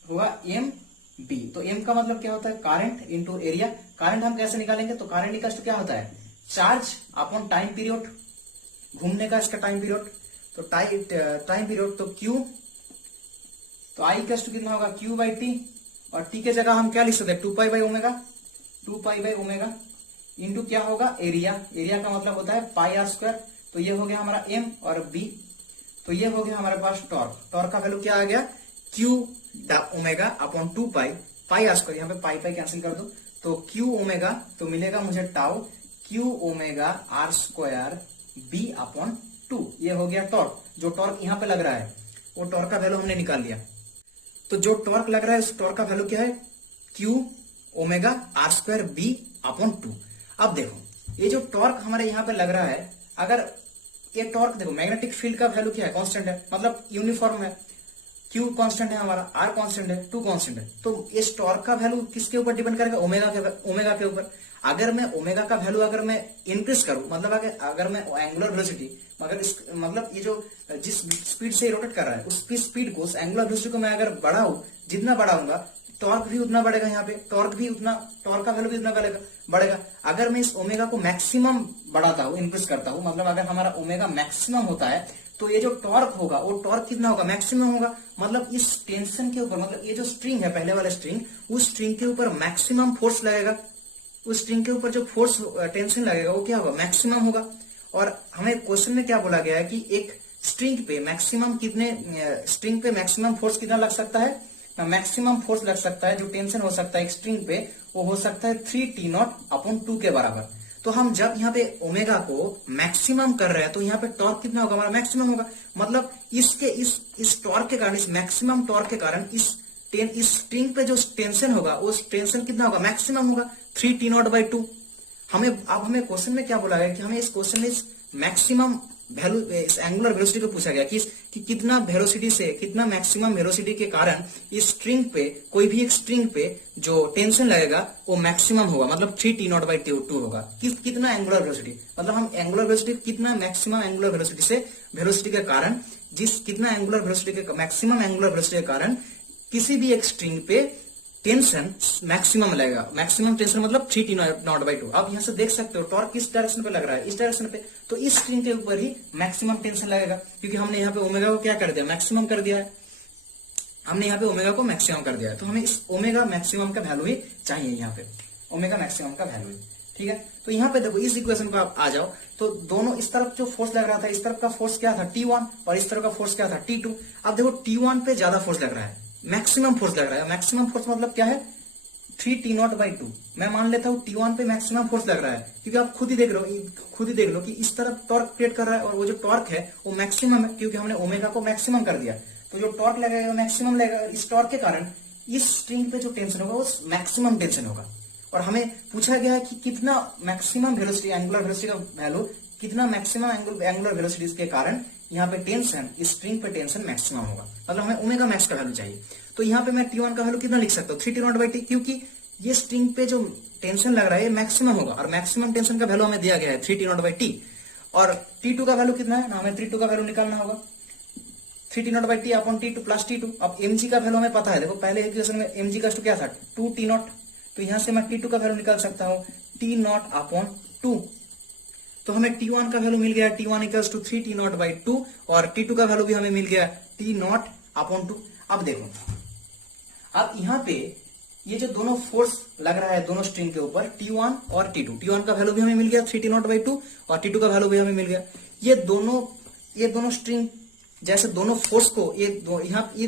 होगा एम बी। तो एम का मतलब क्या होता है, करंट इनटू एरिया। करंट हम कैसे निकालेंगे, तो करंट इक्वल्स टू क्या होता है, चार्ज अपॉन टाइम पीरियड, घूमने का इसका टाइम पीरियड। तो टाइम पीरियड, तो क्यू, तो आई इक्वल्स टू कितना होगा, क्यू बाई टी, और टी के जगह हम क्या लिख सकते हैं, 2 पाई बाई ओमेगा इंटू क्या होगा, एरिया। एरिया का मतलब होता है पाई आर स्क्वायर। तो ये हो गया हमारा m और b, तो ये हो गया हमारे पास टॉर्क। टॉर्क का वैल्यू क्या आ गया, q ओमेगा अपॉन 2 पाई, पाई आ स्क्वायर, यहाँ पे पाई पाई कैंसिल कर दो, तो q ओमेगा, तो मिलेगा मुझे tau q omega r square b upon 2, ये हो गया टॉर्क। जो टॉर्क यहाँ पे लग रहा है वो टॉर्क का वैल्यू हमने निकाल लिया। तो जो टॉर्क लग रहा है उस टॉर्क का वैल्यू क्या है, q omega r square b upon 2। अब देखो ये जो टॉर्क हमारे यहाँ पे लग रहा है, अगर ये टॉर्क देखो मैग्नेटिक फील्ड का वैल्यू क्या है, कांस्टेंट है, मतलब यूनिफॉर्म है, Q कांस्टेंट है हमारा, R कांस्टेंट है, 2 कांस्टेंट है, तो इस टॉर्क का वैल्यू किसके ऊपर डिपेंड करेगा, ओमेगा के ऊपर। अगर मैं ओमेगा का वैल्यू अगर मैं इंक्रीज करूं, मतलब अगर मैं एंगुलर वेलोसिटी मतलब ये जो जिस स्पीड से रोटेट कर रहा है उस स्पीड को, उस एंगुलर वेलोसिटी को मैं अगर बढ़ाऊं, जितना बढ़ाऊंगा टॉर्क भी उतना बढ़ेगा, यहाँ पे टॉर्क का वैल्यू भी उतना बढ़ेगा। अगर मैं इस ओमेगा को मैक्सिमम बढ़ाता हूँ, इंक्रीज करता हूँ, मतलब अगर हमारा ओमेगा मैक्सिमम होता है तो ये जो टॉर्क होगा वो टॉर्क कितना होगा, मैक्सिमम होगा। मतलब इस टेंशन के ऊपर, मतलब ये जो स्ट्रिंग है पहले वाला स्ट्रिंग, उस स्ट्रिंग के ऊपर मैक्सिमम फोर्स लगेगा, उस स्ट्रिंग के ऊपर जो फोर्स टेंशन लगेगा वो क्या होगा, मैक्सिमम होगा। और हमें क्वेश्चन में क्या बोला गया है कि एक स्ट्रिंग पे मैक्सिमम फोर्स कितना लग सकता है, मैक्सिमम फोर्स लग सकता है, जो टेंशन हो सकता है एक स्ट्रिंग पे वो हो सकता है 3T0 अपॉन 2 के बराबर। तो हम जब यहाँ पे ओमेगा को मैक्सिमम कर रहे हैं तो यहाँ पे टॉर्क कितना होगा, हमारा मैक्सिमम होगा। मतलब इस टॉर्क के कारण, इस मैक्सिमम टॉर्क के कारण इस स्ट्रिंग पे जो टेंशन होगा वो टेंशन कितना होगा, मैक्सिमम होगा, 3T0/2। हमें क्वेश्चन में क्या बोला गया कि हमें इस क्वेश्चन में इस मैक्सिमम वैल्यू, इस एंगुलर वेलोसिटी को पूछा गया कि कितना वेलोसिटी से, कितना मैक्सिमम वेलोसिटी के कारण इस स्ट्रिंग पे, कोई भी एक स्ट्रिंग पे जो टेंशन लगेगा वो मैक्सिमम होगा, मतलब 3T0/2 होगा। कितना एंगुलर वेलोसिटी, मतलब हम एंगुलर वेलोसिटी कितना मैक्सिमम एंगुलर वेलोसिटी के कारण, कितना एंगुलर वेलोसिटी के मैक्सिमम एंगुलर वेलोसिटी के कारण किसी भी एक स्ट्रिंग पे टेंशन मैक्सिमम लगेगा। मैक्सिमम टेंशन मतलब 3T0/2। आप यहां से देख सकते हो टॉर्क किस डायरेक्शन पे लग रहा है, इस डायरेक्शन पे, तो इस स्ट्रिंग के ऊपर ही मैक्सिमम टेंशन लगेगा, क्योंकि हमने यहाँ पे ओमेगा को क्या कर दिया, मैक्सिमम कर दिया है। हमने यहाँ पे ओमेगा को मैक्सिमम कर दिया है, तो हमें इस ओमेगा मैक्सिमम का वैल्यू ही चाहिए, यहाँ पे ओमेगा मैक्सिमम का वैल्यू ही। ठीक है, तो यहाँ पे देखो इस इक्वेशन पे आप आ जाओ, तो दोनों, इस तरफ जो फोर्स लग रहा था, इस तरफ का फोर्स क्या था, T1, और इस तरफ का फोर्स क्या था, T2। अब देखो T1 पे ज्यादा फोर्स लग रहा है, मैक्सिमम फोर्स लग रहा है। मैक्सिमम फोर्स मतलब क्या है, 3T0/2। मैं मान लेता हूँ T1 पे मैक्सिमम फोर्स लग रहा है, क्योंकि आप खुद ही देख लो कि इस तरफ टॉर्क क्रिएट कर रहा है और वो जो टॉर्क है वो मैक्सिमम है, क्योंकि हमने ओमेगा को मैक्सिमम कर दिया। तो जो टॉर्क लगेगा मैक्सिमम लगेगा, इस टॉर्क के कारण इस स्ट्रिंग पे जो टेंशन होगा वो मैक्सिमम टेंशन होगा। और हमें पूछा गया है कि कितना मैक्सिमम वेलोसिटी, एंगुलर वेलोसिटी का वैल्यू, कितना मैक्सिमम एंगुलर वेलोसिटी के कारण यहाँ पे टेंशन, इस स्ट्रिंग पे टेंशन मैक्सिमम होगा, मतलब हमें ओमेगा मैक्स का वैल्यू चाहिए। तो यहाँ पे मैं T1 का वैल्यू कितना लिख सकता हूँ, 3T0/2, क्योंकि ये स्ट्रिंग पे जो टेंशन लग रहा है मैक्सिमम होगा, और मैक्सिमम टेंशन का वैल्यू हमें दिया गया है 3T0/T। और T2 का वैल्यू कितना है ना, हमें T2 का वैल्यू निकालना होगा, 3T0/T upon T2 plus T2। अब mg का वैल्यू हमें पता है, देखो पहले इक्वेशन में mg का क्या था, 2T0, तो यहां से मैं T2 का वैल्यू निकाल सकता हूँ T0 अपॉन 2। तो हमें T1 का वैल्यू मिल गया, T1 इक्वल्स टू 3T0/2, और T2 का वैल्यू भी हमें मिल गया T0 अपॉन 2। अब देखो, अब यहाँ पे ये जो दोनों फोर्स लग रहा है दोनों स्ट्रिंग के ऊपर, T1 और T2, T1 का वैल्यू भी हमें मिल गया 3T0/2, और T2 का वैल्यू भी हमें मिल गया। ये दोनों स्ट्रिंग जैसे दोनों फोर्स को, ये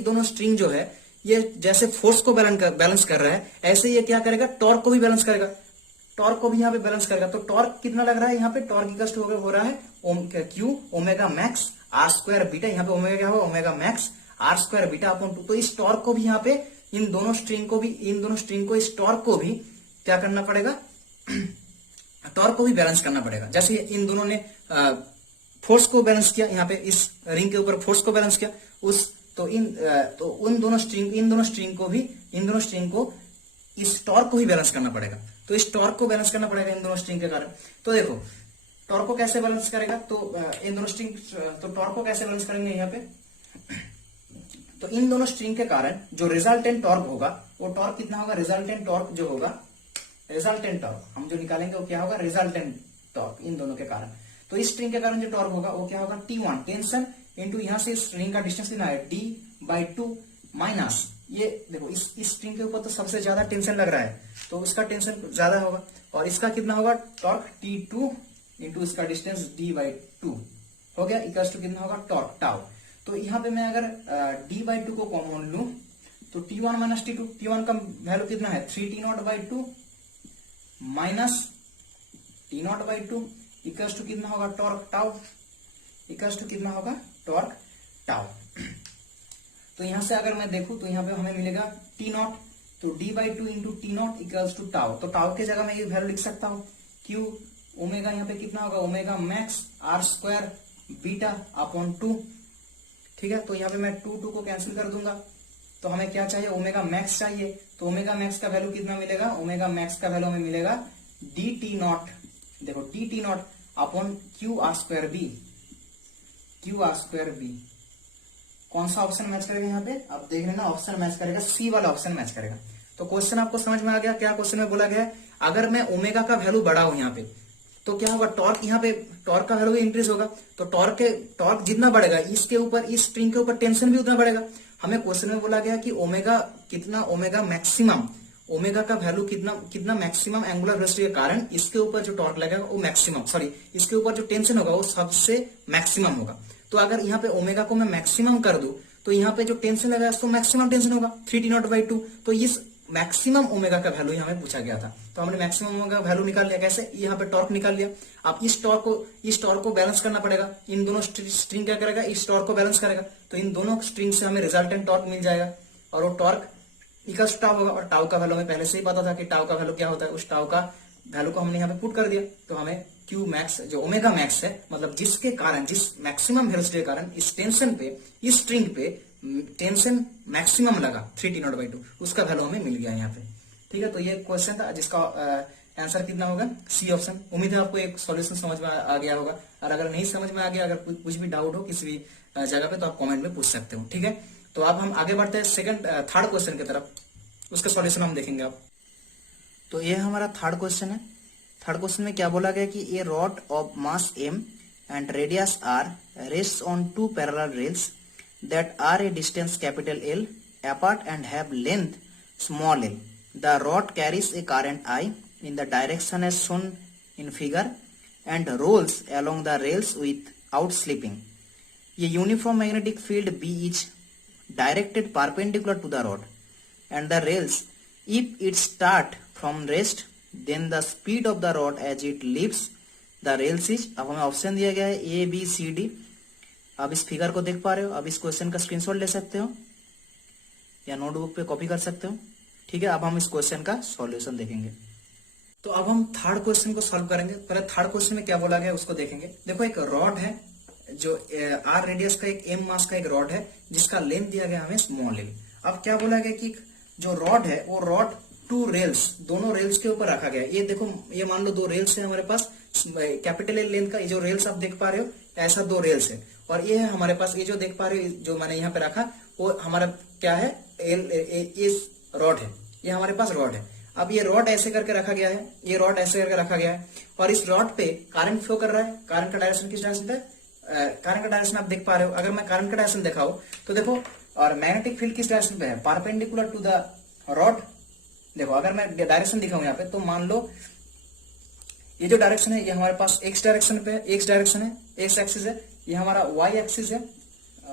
दोनों स्ट्रिंग जो है ये जैसे फोर्स को बैलेंस कर रहा है, ऐसे ये क्या करेगा, टॉर्क को भी बैलेंस करेगा, टॉर्क को भी यहाँ पे बैलेंस करेगा। तो टॉर्क कितना लग रहा है, यहाँ पे टॉर्क इक्वल्स टू हो रहा है Q omega max R square beta, यहाँ पे ओमेगा क्या होगा, omega max R square beta upon 2। तो इस टॉर्क को भी यहाँ पे, इन दोनों स्ट्रिंग को इस टॉर्क को भी क्या करना पड़ेगा, टॉर्क को भी बैलेंस करना पड़ेगा। जैसे इन दोनों ने फोर्स को बैलेंस किया, यहाँ पे इस रिंग के ऊपर फोर्स को बैलेंस किया, उन दोनों स्ट्रिंग को इस टॉर्क को ही बैलेंस करना पड़ेगा। तो इस टॉर्क को बैलेंस करना पड़ेगा इन दोनों स्ट्रिंग के कारण। तो देखो टॉर्क को कैसे बैलेंस करेगा, तो इन दोनों स्ट्रिंग, तो टॉर्क को कैसे बैलेंस करेंगे यहाँ पे, तो इन दोनों स्ट्रिंग के कारण जो रिजल्टेंट टॉर्क होगा, वो टॉर्क कितना होगा, रिजल्टेंट टॉर्क जो होगा, रिजल्टेंट टॉर्क हम जो निकालेंगे वो क्या होगा, रिजल्टेंट टॉर्क इन दोनों के कारण। तो इस स्ट्रिंग के कारण जो टॉर्क होगा वो क्या होगा, T1 टेंशन इंटू यहाँ से स्ट्रिंग का डिस्टेंस कितना है, D/2 माइनस, ये देखो इस स्ट्रिंग के ऊपर तो सबसे ज्यादा टेंशन लग रहा है तो इसका टेंशन ज्यादा होगा, और इसका कितना होगा टॉर्क, T2 इंटू इसका डिस्टेंस d/2 हो गया, इक्वल्स टू कितना होगा टॉर्क टाउ। तो यहाँ पे मैं अगर d/2 को कॉमन लूं तो T1 माइनस T2, T1 का वैल्यू कितना है 3T0/2 minus T0/2 equals to कितना होगा टॉर्क टाउ, इक्वल्स टू कितना होगा टॉर्क टाउ। तो यहां से अगर मैं देखूं तो यहाँ पे हमें मिलेगा T0, तो d/2 into T0 equals to tau. तो टाउ के जगह मैं ये वैल्यू लिख सकता हूँ Q ओमेगा, यहाँ पे कितना होगा omega max R square beta upon 2, ठीक है। तो यहाँ पे मैं 2 को कैंसिल कर दूंगा, तो हमें क्या चाहिए ओमेगा मैक्स चाहिए। तो ओमेगा मैक्स का वैल्यू कितना मिलेगा, ओमेगा मैक्स का वैल्यू हमें मिलेगा dt0, देखो dt0 upon QR square B, QR square B. कौन सा ऑप्शन मैच करेगा यहाँ पे, आप देख रहे हैं ना, ऑप्शन मैच करेगा, सी वाला ऑप्शन मैच करेगा। तो क्वेश्चन आपको समझ में आ गया, क्या क्वेश्चन में बोला गया है, अगर मैं ओमेगा का वैल्यू बढ़ाऊं यहाँ पे तो क्या होगा, टॉर्क यहाँ पे टॉर्क का वैल्यू भी इंक्रीज होगा। तो टॉर्क जितना बढ़ेगा इसके ऊपर, इस स्ट्रिंग के ऊपर टेंशन भी उतना बढ़ेगा। हमें क्वेश्चन में बोला गया कि ओमेगा कितना, ओमेगा मैक्सिमम, ओमेगा का वैल्यू कितना मैक्सिमम एंगुलर वेलोसिटी के कारण इसके ऊपर जो टॉर्क लगेगा वो मैक्सिमम, सॉरी इसके ऊपर जो टेंशन होगा वो सबसे मैक्सिमम होगा। तो अगर यहाँ पे ओमेगा को मैं मैक्सिमम कर दूं तो यहाँ पे जो टेंशन लगेगा उसको मैक्सिमम टेंशन होगा 3T0/2। तो इस मैक्सिमम ओमेगा का वैल्यू यहाँ पे पूछा गया था, तो हमने मैक्सिमम ओमेगा वैल्यू निकाल लिया। कैसे, यहाँ पे टॉर्क निकाल लिया। अब इस टॉर्क को बैलेंस करना पड़ेगा, इन दोनों स्ट्रिंग क्या करेगा, इस टॉर्क को बैलेंस करेगा। तो इन दोनों स्ट्रिंग से हमें रिजल्टेंट टॉर्क मिल जाएगा और वो टॉर्क इक्वल्स टाउ होगा। और टाउ का वैल्यू हमें पहले से ही पता था कि टाउ का वैल्यू क्या होता है, उस टाउ का वैल्यू को हमने यहाँ पे पुट कर दिया। तो हमें Q मैक्स जो ओमेगा मैक्स है, मतलब जिसके कारण, जिस मैक्सिमम वेलोसिटी के कारण इस टेंशन पे, इस स्ट्रिंग पे टेंशन मैक्सिमम लगा 3T0/2, उसका वैल्यू हमें मिल गया यहाँ पे, ठीक है। तो ये क्वेश्चन था जिसका आंसर कितना होगा, सी ऑप्शन। उम्मीद है आपको एक सॉल्यूशन समझ में आ गया होगा, और अगर नहीं समझ में आ गया, अगर कुछ भी डाउट हो किसी भी जगह पे, तो आप कमेंट में पूछ सकते हो, ठीक है। तो अब हम आगे बढ़ते हैं थर्ड क्वेश्चन की तरफ, उसका सॉल्यूशन हम देखेंगे अब। तो ये हमारा थर्ड क्वेश्चन है। थर्ड क्वेश्चन में क्या बोला गया कि a rod of mass m and radius r rests on two parallel rails that are a distance capital L apart and have length small l. The rod carries a current I in the direction as shown in figure and rolls along the rails without slipping. A uniform magnetic field B is directed perpendicular to the rod and the rails. If it start from rest, then the speed of the rod as it leaves the rails is, अब हमें option दिया गया है A B C D। अब इस figure को देख पा रहे हो, अब इस क्वेश्चन का स्क्रीनशॉट ले सकते हो या नोटबुक पे कॉपी कर सकते हो, ठीक है। अब हम इस क्वेश्चन का सॉल्यूशन देखेंगे। तो अब हम थर्ड क्वेश्चन को सॉल्व करेंगे। पहले थर्ड क्वेश्चन में क्या बोला गया उसको देखेंगे। देखो एक रॉड है जो r रेडियस का, एक m मास का एक रॉड है जिसका लेंथ दिया गया हमें स्मॉल l। अब क्या बोला गया कि जो रॉड है वो रॉड टू रेल्स, दोनों रेल्स के ऊपर रखा गया है। ये देखो, ये मान लो दो रेल्स है हमारे पास, कैपिटल एल लेंथ का, ये जो रेल्स आप देख पा रहे हो ऐसा दो रेल्स है, और ये है हमारे पास, ये जो देख पा रहे हो जो मैंने यहाँ पे रखा वो हमारा क्या है, ये रॉड है, ये हमारे पास रॉड है। अब ये रॉड ऐसे करके रखा गया है, ये रॉड ऐसे करके रखा गया है, और इस रॉड पे करंट फ्लो कर रहा है। करंट का डायरेक्शन किस डायरेक्शन पे, करंट का डायरेक्शन आप देख पा रहे हो। अगर मैं करंट का डायरेक्शन दिखाऊं तो देखो, और मैग्नेटिक फील्ड किस डायरेक्शन पे है, परपेंडिकुलर टू द रॉड। देखो अगर मैं डायरेक्शन दिखाऊं यहाँ पे, तो मान लो ये जो डायरेक्शन है ये हमारे पास एक्स डायरेक्शन पे, एक्स डायरेक्शन है, एक्स एक्सिस है, ये हमारा वाई एक्सिस है,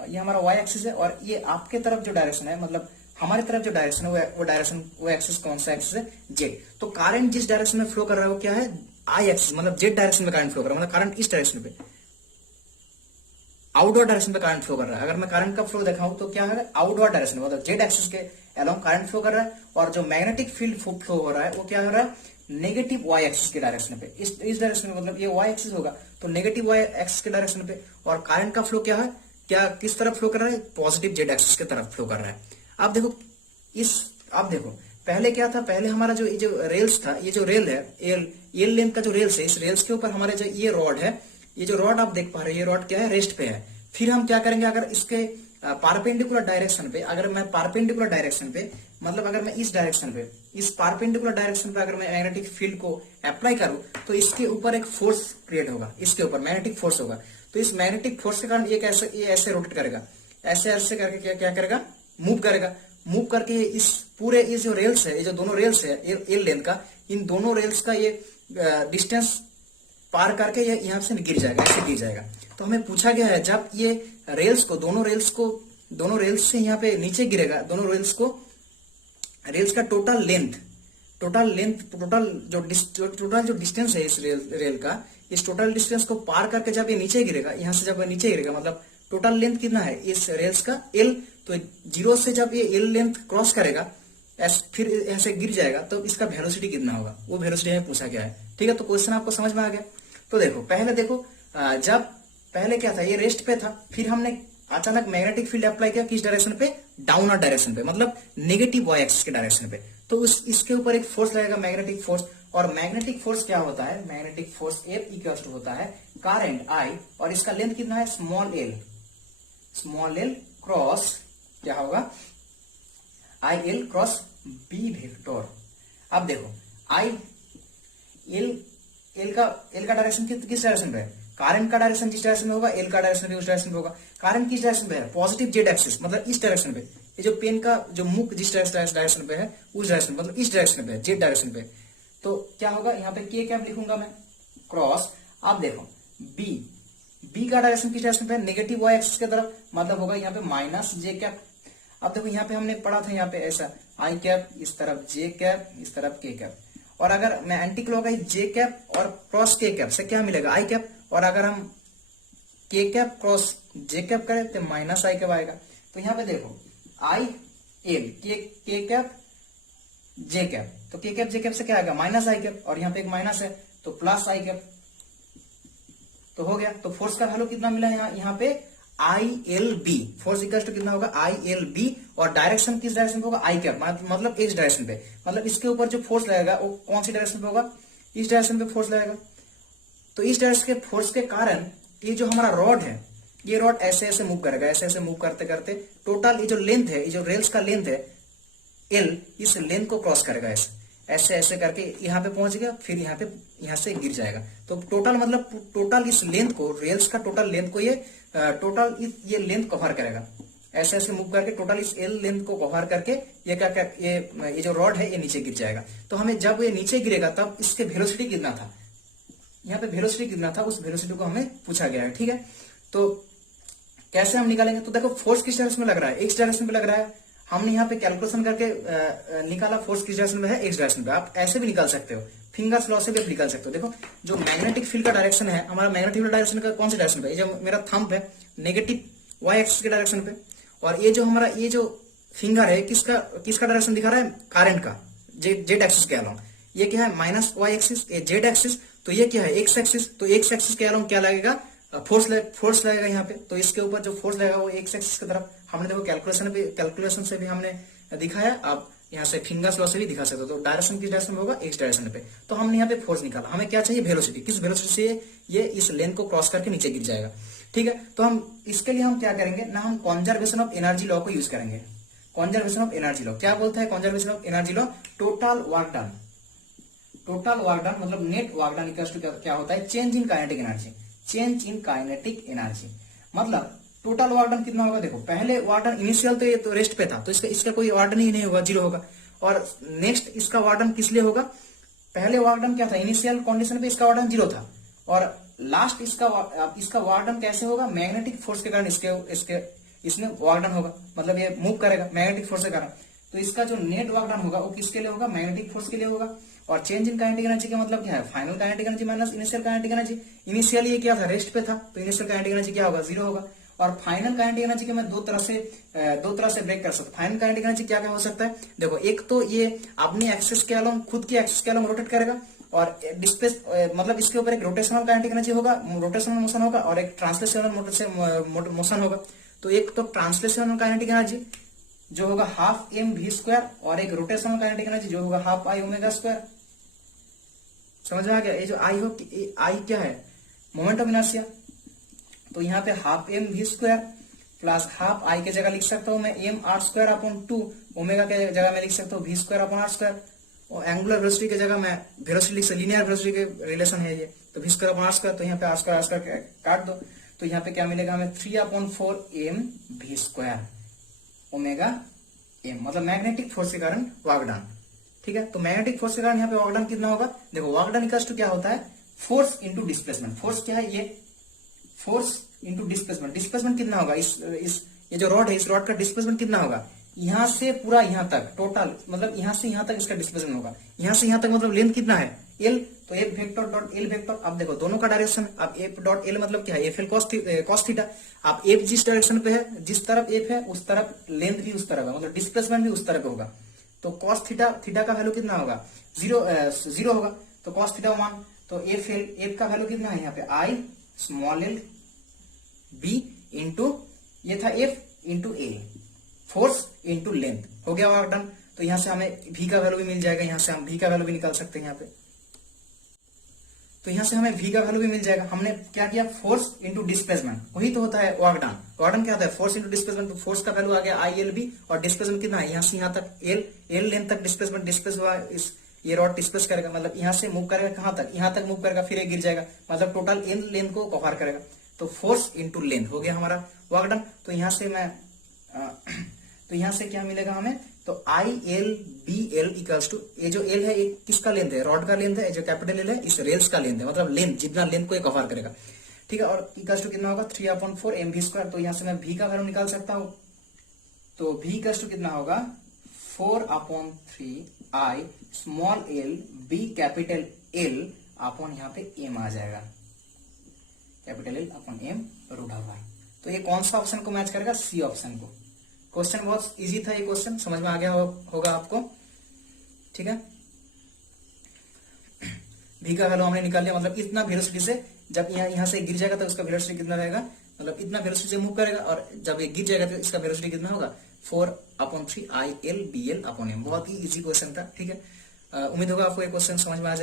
ये हमारा वाई एक्सिस है, और ये आपके तरफ जो डायरेक्शन है, मतलब हमारी तरफ जो डायरेक्शन है वो डायरेक्शन, वो एक्सिस कौन सा एक्सिस है, जेड। तो करंट जिस डायरेक्शन में फ्लो कर रहा है वो क्या है, आई एक्सिस, मतलब जेड डायरेक्शन में करंट फ्लो कर रहा है, मतलब करंट इस डायरेक्शन पे, आउटवर्ड डायरेक्शन पे करंट फ्लो कर रहा है। अगर मैं करंट का फ्लो दिखाऊं तो क्या है, आउटवर्ड डायरेक्शन, मतलब जेड एक्सिस के अलोंग करंट फ्लो कर रहा है, और जो मैग्नेटिक फील्ड फ्लो हो रहा है वो क्या हो रहा है, नेगेटिव वाई एक्सिस के डायरेक्शन पे, इस डायरेक्शन में, मतलब ये वाई एक्सिस होगा तो नेगेटिव वाई एक्सिस के डायरेक्शन पे। और करंट का फ्लो क्या है, क्या किस तरफ फ्लो कर रहा है, पॉजिटिव जेड एक्सिस के तरफ फ्लो कर रहा है। आप देखो आप देखो पहले क्या था, पहले हमारा जो ये जो रेल्स था, ये जो रेल है, एल लेंथ का जो रेल्स है, इस रेल्स के ऊपर हमारे जो ये रॉड है, ये जो रॉड आप देख पा रहे हो, ये रॉड क्या है, रेस्ट पे है। फिर हम क्या करेंगे, अगर इसके पारपेंडिकुलर डायरेक्शन पे, अगर मैं पारपेंडिकुलर डायरेक्शन पे, मतलब अगर मैं इस डायरेक्शन पे, इस पारपेंडिकुलर डायरेक्शन पे अगर मैं मैग्नेटिक फील्ड को अप्लाई करूं तो इसके ऊपर एक फोर्स क्रिएट होगा, इसके ऊपर मैग्नेटिक फोर्स होगा। तो इस मैग्नेटिक फोर्स के कारण ये ऐसे रोटेट करेगा, ऐसे ऐसे करके क्या करेगा, मूव करेगा। मूव करके इस पूरे, ये जो रेल्स है, ये जो दोनों रेल्स है एल लेंथ का, इन दोनों रेल्स का ये डिस्टेंस पार करके ये यहाँ से गिर जाएगा, ऐसे गिर जाएगा। तो हमें पूछा गया है जब ये रेल्स को दोनों रेल्स से यहाँ पे नीचे गिरेगा, दोनों रेल्स का टोटल जो डिस्टेंस है इस रेल का, इस टोटल डिस्टेंस को पार करके जब ये नीचे गिरेगा, यहाँ से जब नीचे गिरेगा, मतलब टोटल लेंथ कितना है इस रेल्स का, एल। तो 0 से जब ये एल लेंथ क्रॉस करेगा, फिर ऐसे गिर जाएगा, तो इसका वेलोसिटी कितना होगा, वो वेलोसिटी हमें पूछा गया है। ठीक है, तो क्वेश्चन आपको समझ में आ गया। तो देखो जब पहले क्या था, ये रेस्ट पे था, फिर हमने अचानक मैग्नेटिक फील्ड अप्लाई किया किस डायरेक्शन पे, डाउनवर्ड डायरेक्शन पे, मतलब नेगेटिव वाई एक्सिस के डायरेक्शन पे। तो इसके ऊपर एक फोर्स लगेगा, मैग्नेटिक फोर्स। और मैग्नेटिक फोर्स क्या होता है, magnetic force F equal to होता है करंट I, और इसका लेंथ कितना है, स्मॉल एल क्रॉस क्या होगा, IL क्रॉस B वेक्टर। अब देखो एल का डायरेक्शन किस डायरेक्शन पे है, करंट का डायरेक्शन जिस डायरेक्शन में होगा, एल का डायरेक्शन भी उस डायरेक्शन पे होगा। करंट किस डायरेक्शन पे है, पॉजिटिव जेड एक्सिस, मतलब इस डायरेक्शन पे। ये जो पेन का जो मुख जिस डायरेक्शन पे है, उस डायरेक्शन, मतलब इस डायरेक्शन पे है, जेड डायरेक्शन पे। तो क्या होगा, यहाँ पे के कैप लिखूंगा मैं, क्रॉस। अब देखो बी का डायरेक्शन किस डायरेक्शन पे है, नेगेटिव वाई एक्सिस की तरफ, मतलब होगा यहाँ पे माइनस जे कैप। अब देखो यहाँ पे हमने पढ़ा था, यहाँ पे ऐसा आई कैप, इस तरफ जे कैप, इस तरफ के कैप। और अगर मैं एंटी क्लॉकवाइज जे कैप और क्रॉस के कैप से क्या मिलेगा, आई कैप। और अगर हम के कैप क्रॉस जे कैप करें तो माइनस आई कैप आएगा। तो यहाँ पे देखो आई एल के कैप जे कैप, तो के कैप जे कैप से क्या आएगा, माइनस आई कैप, और यहाँ पे एक माइनस है तो प्लस आई कैप। तो हो गया। तो फोर्स का वैल्यू कितना मिला यहाँ पे, ILB। फोर्स इक्वल टू कितना होगा, ILB। और डायरेक्शन किस डायरेक्शन पे होगा, आई कैप, मतलब एक्स डायरेक्शन पे। मतलब इसके ऊपर जो फोर्स लगेगा वो कौन सी डायरेक्शन पे होगा, इस डायरेक्शन पे फोर्स लगेगा। तो इस डायरेक्शन के फोर्स के कारण ये जो हमारा रॉड है, ये रॉड ऐसे ऐसे मूव करेगा, ऐसे ऐसे मूव करते करते टोटल ये जो लेंथ है, ये जो रेल्स का लेंथ है एल, इस लेंथ को क्रॉस करेगा, ऐसे ऐसे करके यहाँ पे पहुंच गया, फिर यहाँ से गिर जाएगा। तो टोटल इस लेंथ को, रेल्स का टोटल लेंथ को ये लेंथ कवर करेगा, ऐसे ऐसे मूव करके टोटल इस एल लेंथ को कवर करके ये जो रॉड है ये नीचे गिर जाएगा। तो हमें जब ये नीचे गिरेगा तब इसके वेलोसिटी कितना था, यहाँ पे वेलोसिटी कितना था, उस वेलोसिटी को हमें पूछा गया है। ठीक है, तो कैसे हम निकालेंगे, तो देखो फोर्स किस डायरेक्शन में लग रहा है, एक्स डायरेक्शन पे लग रहा है। हमने यहाँ पे कैलकुलेशन करके निकाला फोर्स किस डायरेक्शन में है, एक्स डायरेक्शन पे। आप ऐसे भी निकाल सकते हो, फिंगर्स लॉ से भी आप निकाल सकते हो। देखो जो मैग्नेटिक फील्ड का डायरेक्शन है, हमारा मैग्नेटिक फील्ड डायरेक्शन का कौन से डायरेक्शन पे, ये जो मेरा थंब है नेगेटिव वाई एक्सिस के डायरेक्शन पे, और ये जो हमारा ये जो फिंगर है किसका डायरेक्शन दिखा रहा है, करंट का, जेड एक्सिस के अलोंग। ये क्या है, माइनस वाई एक्सिस, ये जेड एक्सिस। तो ये क्या है, एक्स एक्सिस। तो एक्स एक्सिस के अलोंग क्या लगेगा, फोर्स लगेगा यहाँ पे। तो इसके ऊपर जो फोर्स लगेगा वो एक्स एक्सिस की तरफ। हमने देखो कैलकुलेशन से भी हमने दिखाया, आप यहाँ से फिंगर्स लॉ से भी दिखा सकते हो। तो डायरेक्शन किस डायरेक्शन में होगा, एक्स डायरेक्शन पे। तो हमने यहाँ पे फोर्स निकाला। हमें क्या चाहिए, वेलोसिटी। किस वेलोसिटी से ये इस लेंथ को क्रॉस करके नीचे गिर जाएगा। ठीक है, तो हम इसके लिए हम क्या करेंगे ना, हम कंजर्वेशन ऑफ एनर्जी लॉ को यूज करेंगे। कंजर्वेशन ऑफ एनर्जी लॉ क्या बोलता है, conservation of energy law, total work done मतलब net work done equals to क्या होता है, चेंज इन काइनेटिक एनर्जी। मतलब टोटल वर्क डन कितना होगा, देखो पहले वर्क डन इनिशियल तो ये तो रेस्ट पे था, तो इसका कोई वर्क डन ही नहीं होगा, जीरो होगा। और नेक्स्ट इसका वर्क डन किस लिए होगा, पहले वर्क डन क्या था, इनिशियल कंडीशन पे इसका वर्क डन जीरो था, और लास्ट इसका वर्क डन कैसे होगा, मैग्नेटिक फोर्स के कारण इसमें वर्क डन होगा, मतलब ये मूव करेगा मैग्नेटिक फोर्स के कारण। तो इसका जो नेट वर्क डन होगा वो किसके लिए होगा, मैग्नेटिक फोर्स के लिए होगा। और चेंज इन काइनेटिक एनर्जी का मतलब क्या है, final kinetic energy minus initial kinetic energy. Initially ये क्या था, रेस्ट पे था, तो इनिशियल काइनेटिक एनर्जी क्या होगा, जीरो होगा। और फाइनल काइनेटिक एनर्जी के मैं दो तरह से ब्रेक कर सकता हूँ। फाइनल काइनेटिक एनर्जी क्या क्या हो सकता है, देखो एक तो ये अपने एक्सिस के अलोंग, खुद की एक्सिस के अलोंग रोटेट करेगा, और डिस्प्लेस मतलब इसके ऊपर एक रोटेशनल काइनेटिक एनर्जी होगा, रोटेशनल मोशन होगा, और एक ट्रांसलेशनल मोशन होगा। तो एक तो ट्रांसलेशनल काइनेटिक एनर्जी जो होगा हाफ एम वी स्क्वायर, और एक रोटेशनल काइनेटिक एनर्जी जो होगा हाफ आई ओमेगा स्क्वायर। समझ में आ गया, ये जो आई क्या है, मोमेंट ऑफ इनर्शिया। तो यहाँ पे half M V square plus half I के जगह लिख सकता हूं मैं M R square upon 2, omega के जगह मैं लिख सकता हूँ V square upon are square, और एंगुलर वेलोसिटी की जगह मैं वेलोसिटी लिख सकता, लीनियर वेलोसिटी के रिलेशन है ये, तो V square upon are square. तो यहाँ पे आर स्क्वायर काट दो, तो यहाँ पे क्या मिलेगा हमें 3/4 M V square omega M, मतलब मैग्नेटिक फोर्स के कारण वर्क डन। ठीक है, तो मैग्नेटिक फोर्स के कारण यहाँ पे वर्क डन कितना होगा, देखो वर्क डन इक्वल्स टू क्या होता है, फोर्स इंटू डिस्प्लेसमेंट, फोर्स क्या है, ये फोर्स इंटू डिस्प्लेसमेंट, डिस्प्लेसमेंट कितना होगा, इस ये जो रॉड है, इस रॉड का डिस्प्लेसमेंट कितना होगा, यहां से पूरा यहां तक टोटल, मतलब यहां से यहां तक इसका डिस्प्लेसमेंट होगा, यहां से यहां तक मतलब लेंथ कितना है एल, तो F vector dot L vector. अब देखो दोनों का डायरेक्शन, अब एफ डॉट एल मतलब क्या है, एफ एल कॉस थीटा। अब एफ जिस डायरेक्शन पे है, जिस तरफ एफ है उस तरफ लेंथ भी उस तरफ है, मतलब डिस्प्लेसमेंट भी उस तरफ होगा। तो कॉस थीटा, थीटा का वैल्यू कितना होगा, जीरो होगा, तो कॉस थीटा 1, तो एफ एल, एफ का वैल्यू कितना है यहाँ पे I small L B into, ये था F into A, force into length, हो गया वर्क डन। तो यहां से हमें v का वैल्यू भी मिल जाएगा, यहां से हम v का वैल्यू भी निकाल सकते हैं यहाँ पे, तो यहां से हमें v का वैल्यू भी मिल जाएगा। हमने क्या किया, फोर्स इंटू डिस्प्लेसमेंट, वही तो होता है वर्क डन। वर्क डन क्या होता है, फोर्स इंटू डिस्प्लेसमेंट, तो फोर्स का वैल्यू आ गया आई एल बी, और डिस्प्लेसमेंट कितना है, यहां से यहां तक एल लेंथ तक डिस्प्लेसमेंट, डिस्प्लेस हुआ, इस ये रॉड डिस्प्लेस करेगा, मतलब यहां से मूव करेगा कहां तक, यहां तक मूव करेगा, फिर ये गिर जाएगा, मतलब टोटल एन लेंथ को कवर करेगा। तो फोर्स इंटू लेंथ हो गया हमारा वर्क डन। तो यहां से मैं तो यहां से क्या मिलेगा हमें, तो I L B L equals to, ये जो एल है ये किसका लेंथ है, रॉड का लेंथ है, जो कैपिटल एल है इस रेल्स का लेंथ है, मतलब लेंथ, जितना लेंथ को ये कवर करेगा, ठीक है। और इक्वल्स टू कितना होगा 3/4 mv²। तो यहां से मैं v का वैल्यू निकाल सकता हूं, तो v इक्वल्स टू कितना होगा 4/3 I small L B capital L upon यहाँ पे m आ जाएगा, capital L upon m √y। तो ये कौन सा ऑप्शन को मैच करेगा, सी ऑप्शन को। क्वेश्चन बहुत इजी था, ये क्वेश्चन समझ में आ गया होगा आपको, ठीक है। v का वैल्यू हमने निकाल लिया, मतलब इतना वेलोसिटी से जब यहां से गिर जाएगा तो उसका वेलोसिटी कितना रहेगा, मतलब इतना वेलोसिटी से मूव करेगा, और जब ये गिर जाएगा तो इसका वेलोसिटी कितना होगा 4/3 I L B L upon M. बहुत ही इजी क्वेश्चन था, ठीक है। उम्मीद होगा आपको ये क्वेश्चन समझ में आ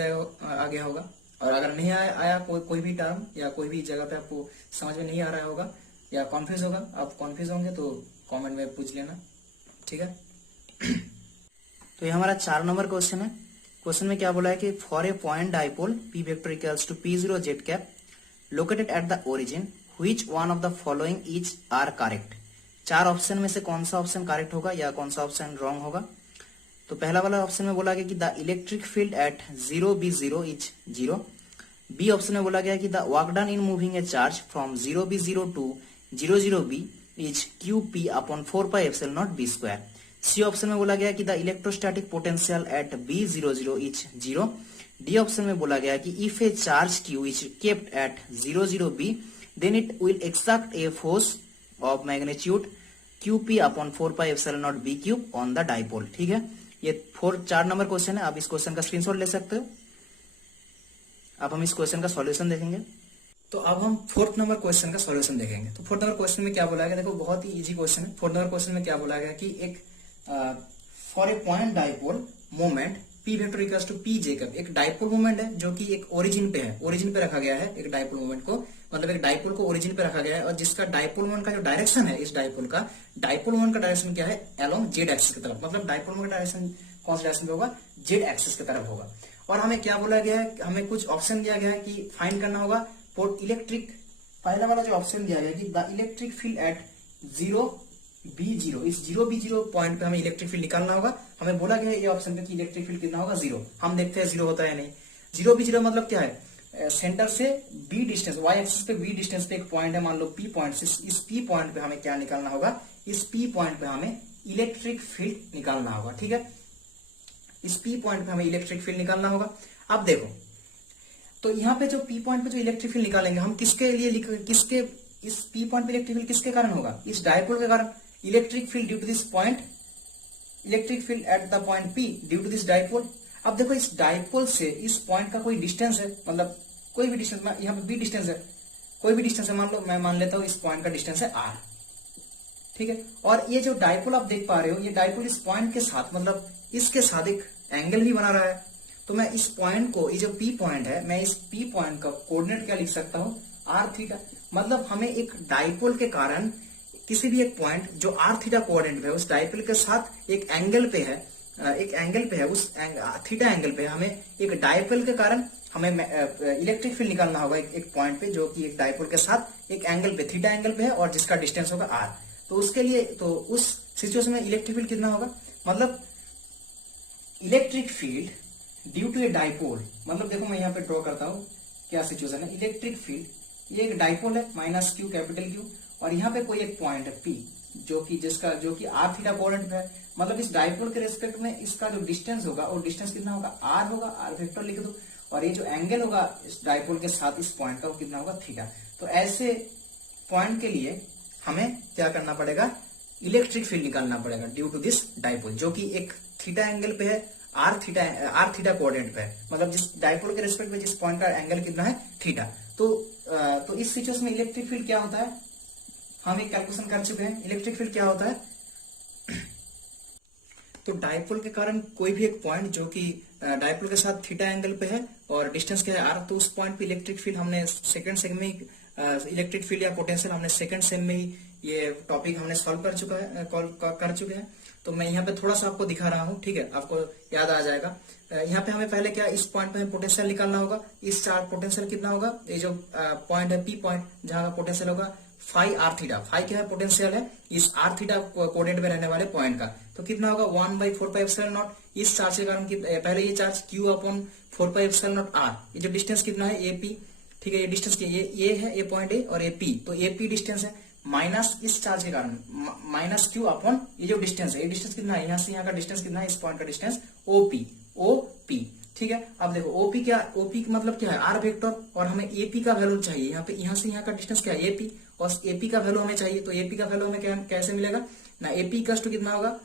गया होगा, और अगर नहीं आया कोई भी टर्म या कोई भी जगह पे आपको समझ में नहीं आ रहा होगा या कॉन्फ्यूज होगा, आप कॉन्फ्यूज होंगे तो कमेंट में पूछ लेना, ठीक है। तो ये हमारा 4 नंबर क्वेश्चन है। क्वेश्चन में क्या बोला है कि for a point dipole P vector equals to p0 z cap located at the origin which one of the following is are correct. 4 option में से कौन सा ऑप्शन करेक्ट होगा या कौन सा ऑप्शन रॉन्ग होगा। तो पहला वाला ऑप्शन में बोला गया कि the electric field at 0b0 is 0। B option में बोला गया कि the work done in moving a charge from 0b0 to 00b is qp upon 4πε0 b²। C option में बोला गया कि the electrostatic potential at b00 is 0। D option में बोला गया कि if a charge q is kept at 00b then it will exert a force of magnitude qp upon 4πε0 b³ on the dipole, ठीक है। ये 4 नंबर क्वेश्चन है, आप इस क्वेश्चन का स्क्रीनशॉट ले सकते हो। अब हम इस क्वेश्चन का सॉल्यूशन देखेंगे। तो अब हम 4th नंबर क्वेश्चन का सॉल्यूशन देखेंगे। तो 4th नंबर क्वेश्चन में क्या बोला गया, देखो बहुत ही इजी क्वेश्चन है। 4th नंबर क्वेश्चन में क्या बोला गया कि एक for a point dipole moment p vector equals to p z cap, एक डाइपोल मोमेंट है जो कि एक ओरिजिन पे है, ओरिजिन पे रखा गया है एक डाइपोल मोमेंट को, मतलब एक डाइपोल को ओरिजिन पे रखा गया है, और जिसका डाइपोल मोमेंट का जो डायरेक्शन है, इस डाइपोल मोमेंट का डायरेक्शन क्या है, अलोंग जेड एक्सिस की तरफ, मतलब डाइपोल मोमेंट का डायरेक्शन कौन सा डायरेक्शन पे होगा, जेड एक्सिस की तरफ होगा। और हमें क्या बोला गया है, हमें कुछ ऑप्शन दिया गया है कि फाइंड करना होगा फॉर इलेक्ट्रिक, पहला वाला जो ऑप्शन दिया गया कि the electric field at 0b0, इस 0b0 पॉइंट पे हमें इलेक्ट्रिक फील्ड निकालना होगा। हमें बोला गया है ये ऑप्शन पे कि इलेक्ट्रिक फील्ड कितना होगा 0। हम देखते हैं 0 होता है नहीं। 0b0 मतलब क्या है, सेंटर से b डिस्टेंस, y एक्सिस पे b डिस्टेंस पे एक पॉइंट है, मान लो p पॉइंट से, इस p पॉइंट पे हमें क्या निकालना होगा, इस p पॉइंट पे हमें इलेक्ट्रिक फील्ड निकालना होगा, ठीक है। इस p पॉइंट पे हमें इलेक्ट्रिक फील्ड निकालना होगा। अब देखो, तो यहाँ पे जो p पॉइंट पे जो इलेक्ट्रिक फील्ड निकालेंगे हम किसके लिए, किसके, इस p पॉइंट पे इलेक्ट्रिक फील्ड किसके कारण होगा, इस डाइपोल के कारण। Electric field due to this point, electric field at the point p due to this dipole. अब देखो इस डाइपोल से इस पॉइंट का कोई डिस्टेंस है, मतलब कोई भी डिस्टेंस, यहाँ पे b डिस्टेंस है, कोई भी डिस्टेंस है, मान लो मैं मान लेता हूँ इस पॉइंट का डिस्टेंस है r, ठीक है। और ये जो डाइपोल आप देख पा रहे हो, ये डाइपोल इस पॉइंट के साथ, मतलब इसके साथ एक एंगल भी बना रहा है। तो मैं इस पॉइंट को, ये जो p पॉइंट है, मैं इस p पॉइंट का कोऑर्डिनेट क्या लिख सकता हूँ, r थीटा। मतलब हमें एक डाइपोल के कारण किसी भी एक पॉइंट जो r थीटा कोऑर्डिनेट है, उस डाइपोल के साथ एक एंगल पे है, उस थीटा एंगल पे हमें एक डाइपोल के कारण हमें इलेक्ट्रिक फील्ड निकालना होगा एक पॉइंट पे, जो कि एक डाइपोल के साथ एक एंगल पे, थीटा एंगल पे है, और जिसका डिस्टेंस होगा r। तो उसके लिए, तो उस सिचुएशन में इलेक्ट्रिक फील्ड कितना होगा, मतलब electric field due to a dipole, मतलब देखो मैं यहाँ पे ड्रॉ करता हूँ, क्या सिचुएशन है, इलेक्ट्रिक फील्ड, ये एक डाइपोल है माइनस क्यू कैपिटल क्यू, और यहाँ पे कोई एक पॉइंट है पी जो कि आर थीटा कोऑर्डिनेट पे है, मतलब इस डाइपोल के रेस्पेक्ट में इसका जो डिस्टेंस होगा वो डिस्टेंस कितना होगा, आर होगा, आर वेक्टर लिख दो, और ये जो एंगल होगा इस डाइपोल के साथ इस पॉइंट का वो कितना होगा, थीटा। तो ऐसे पॉइंट के लिए हमें क्या करना पड़ेगा, इलेक्ट्रिक फील्ड निकालना पड़ेगा ड्यू टू दिस डाइपोल, जो कि एक थीटा एंगल पे है, आर थीटा कोऑर्डिनेट पे है, मतलब जिस डाइपोल के रेस्पेक्ट में जिस पॉइंट का एंगल कितना है, थीटा। तो इस सिचुएशन में इलेक्ट्रिक फील्ड क्या होता है, हम एक कैलकुलेशन कर चुके हैं। इलेक्ट्रिक फील्ड क्या होता है, तो डाइपोल के कारण कोई भी एक पॉइंट जो कि डाइपोल के साथ थीटा एंगल पे है और डिस्टेंस क्या है आर, तो उस पॉइंट पे इलेक्ट्रिक फील्ड हमने सेकंड सेम में इलेक्ट्रिक फील्ड या पोटेंशियल हमने सेकंड सेम में ही ये टॉपिक हमने सॉल्व कर चुके हैं। तो मैं यहाँ पे थोड़ा सा आपको दिखा रहा हूँ, ठीक है, आपको याद आ जाएगा। यहाँ पे हमें पहले क्या, इस पॉइंट पे हमें पोटेंशियल निकालना होगा। इस चार्ज पोटेंशियल कितना होगा, ये जो पॉइंट है पी पॉइंट, जहां का पोटेंशियल होगा फाई आर थीटा, फाई क्या है, पोटेंशियल है इस आर थीटा कोऑर्डिनेट में रहने वाले पॉइंट का, तो कितना होगा 1/4πε0। इस चार्ज के कारण पहले ये चार्ज q अपॉन 4πε0 r, ये जो डिस्टेंस कितना है AP, ठीक है, ये डिस्टेंस ये है, ये पॉइंट ए और ये P, तो AP डिस्टेंस है, माइनस इस चार्ज के कारण माइनस q अपॉन ये जो डिस्टेंस है, ये डिस्टेंस कितना है, यहाँ से यहाँ का डिस्टेंस कितना है, इस पॉइंट का डिस्टेंस OP, ठीक है। अब देखो OP का मतलब क्या है, आर वेक्टर, और हमें AP का वैल्यू चाहिए, यहाँ पे यहाँ से यहाँ का डिस्टेंस क्या है AP, और AP का वैल्यू हमें चाहिए, तो AP का वैल्यू हमें कैसे मिलेगा ना, AP इक्वल टू कितना होगा,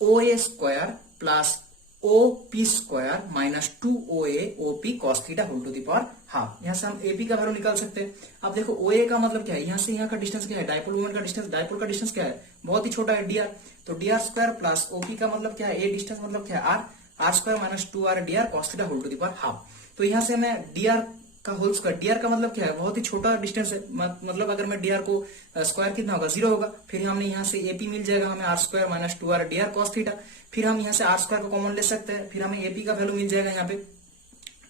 OA square plus OP square minus 2OA OP cos theta whole to the power half. यहाँ से हम AP का वैल्यू निकाल सकते हैं। अब देखो OA का मतलब क्या है, यहाँ से यहाँ का डिस्टेंस क्या है, डाइपोल मोमेंट का डिस्टेंस, डाइपोल का डिस्टेंस क्या है, बहुत ही छोटा है, dr, तो dr स्क्वायर प्लस OP का मतलब क्या है, A डिस्टेंस मतलब क्या है, r square minus 2r dr cos theta whole to the power half. तो यहाँ से मैं dr का होल स्क्वायर, dr का मतलब क्या है, बहुत ही छोटा डिस्टेंस है, मतलब अगर मैं dr को स्क्वायर कितना होगा, 0 होगा, फिर हमने यहाँ से AP मिल जाएगा हमें r square minus 2r dr cos theta, फिर हम यहाँ से r स्क्वायर को कॉमन ले सकते हैं, फिर हमें AP का वैल्यू मिल जाएगा यहाँ पे।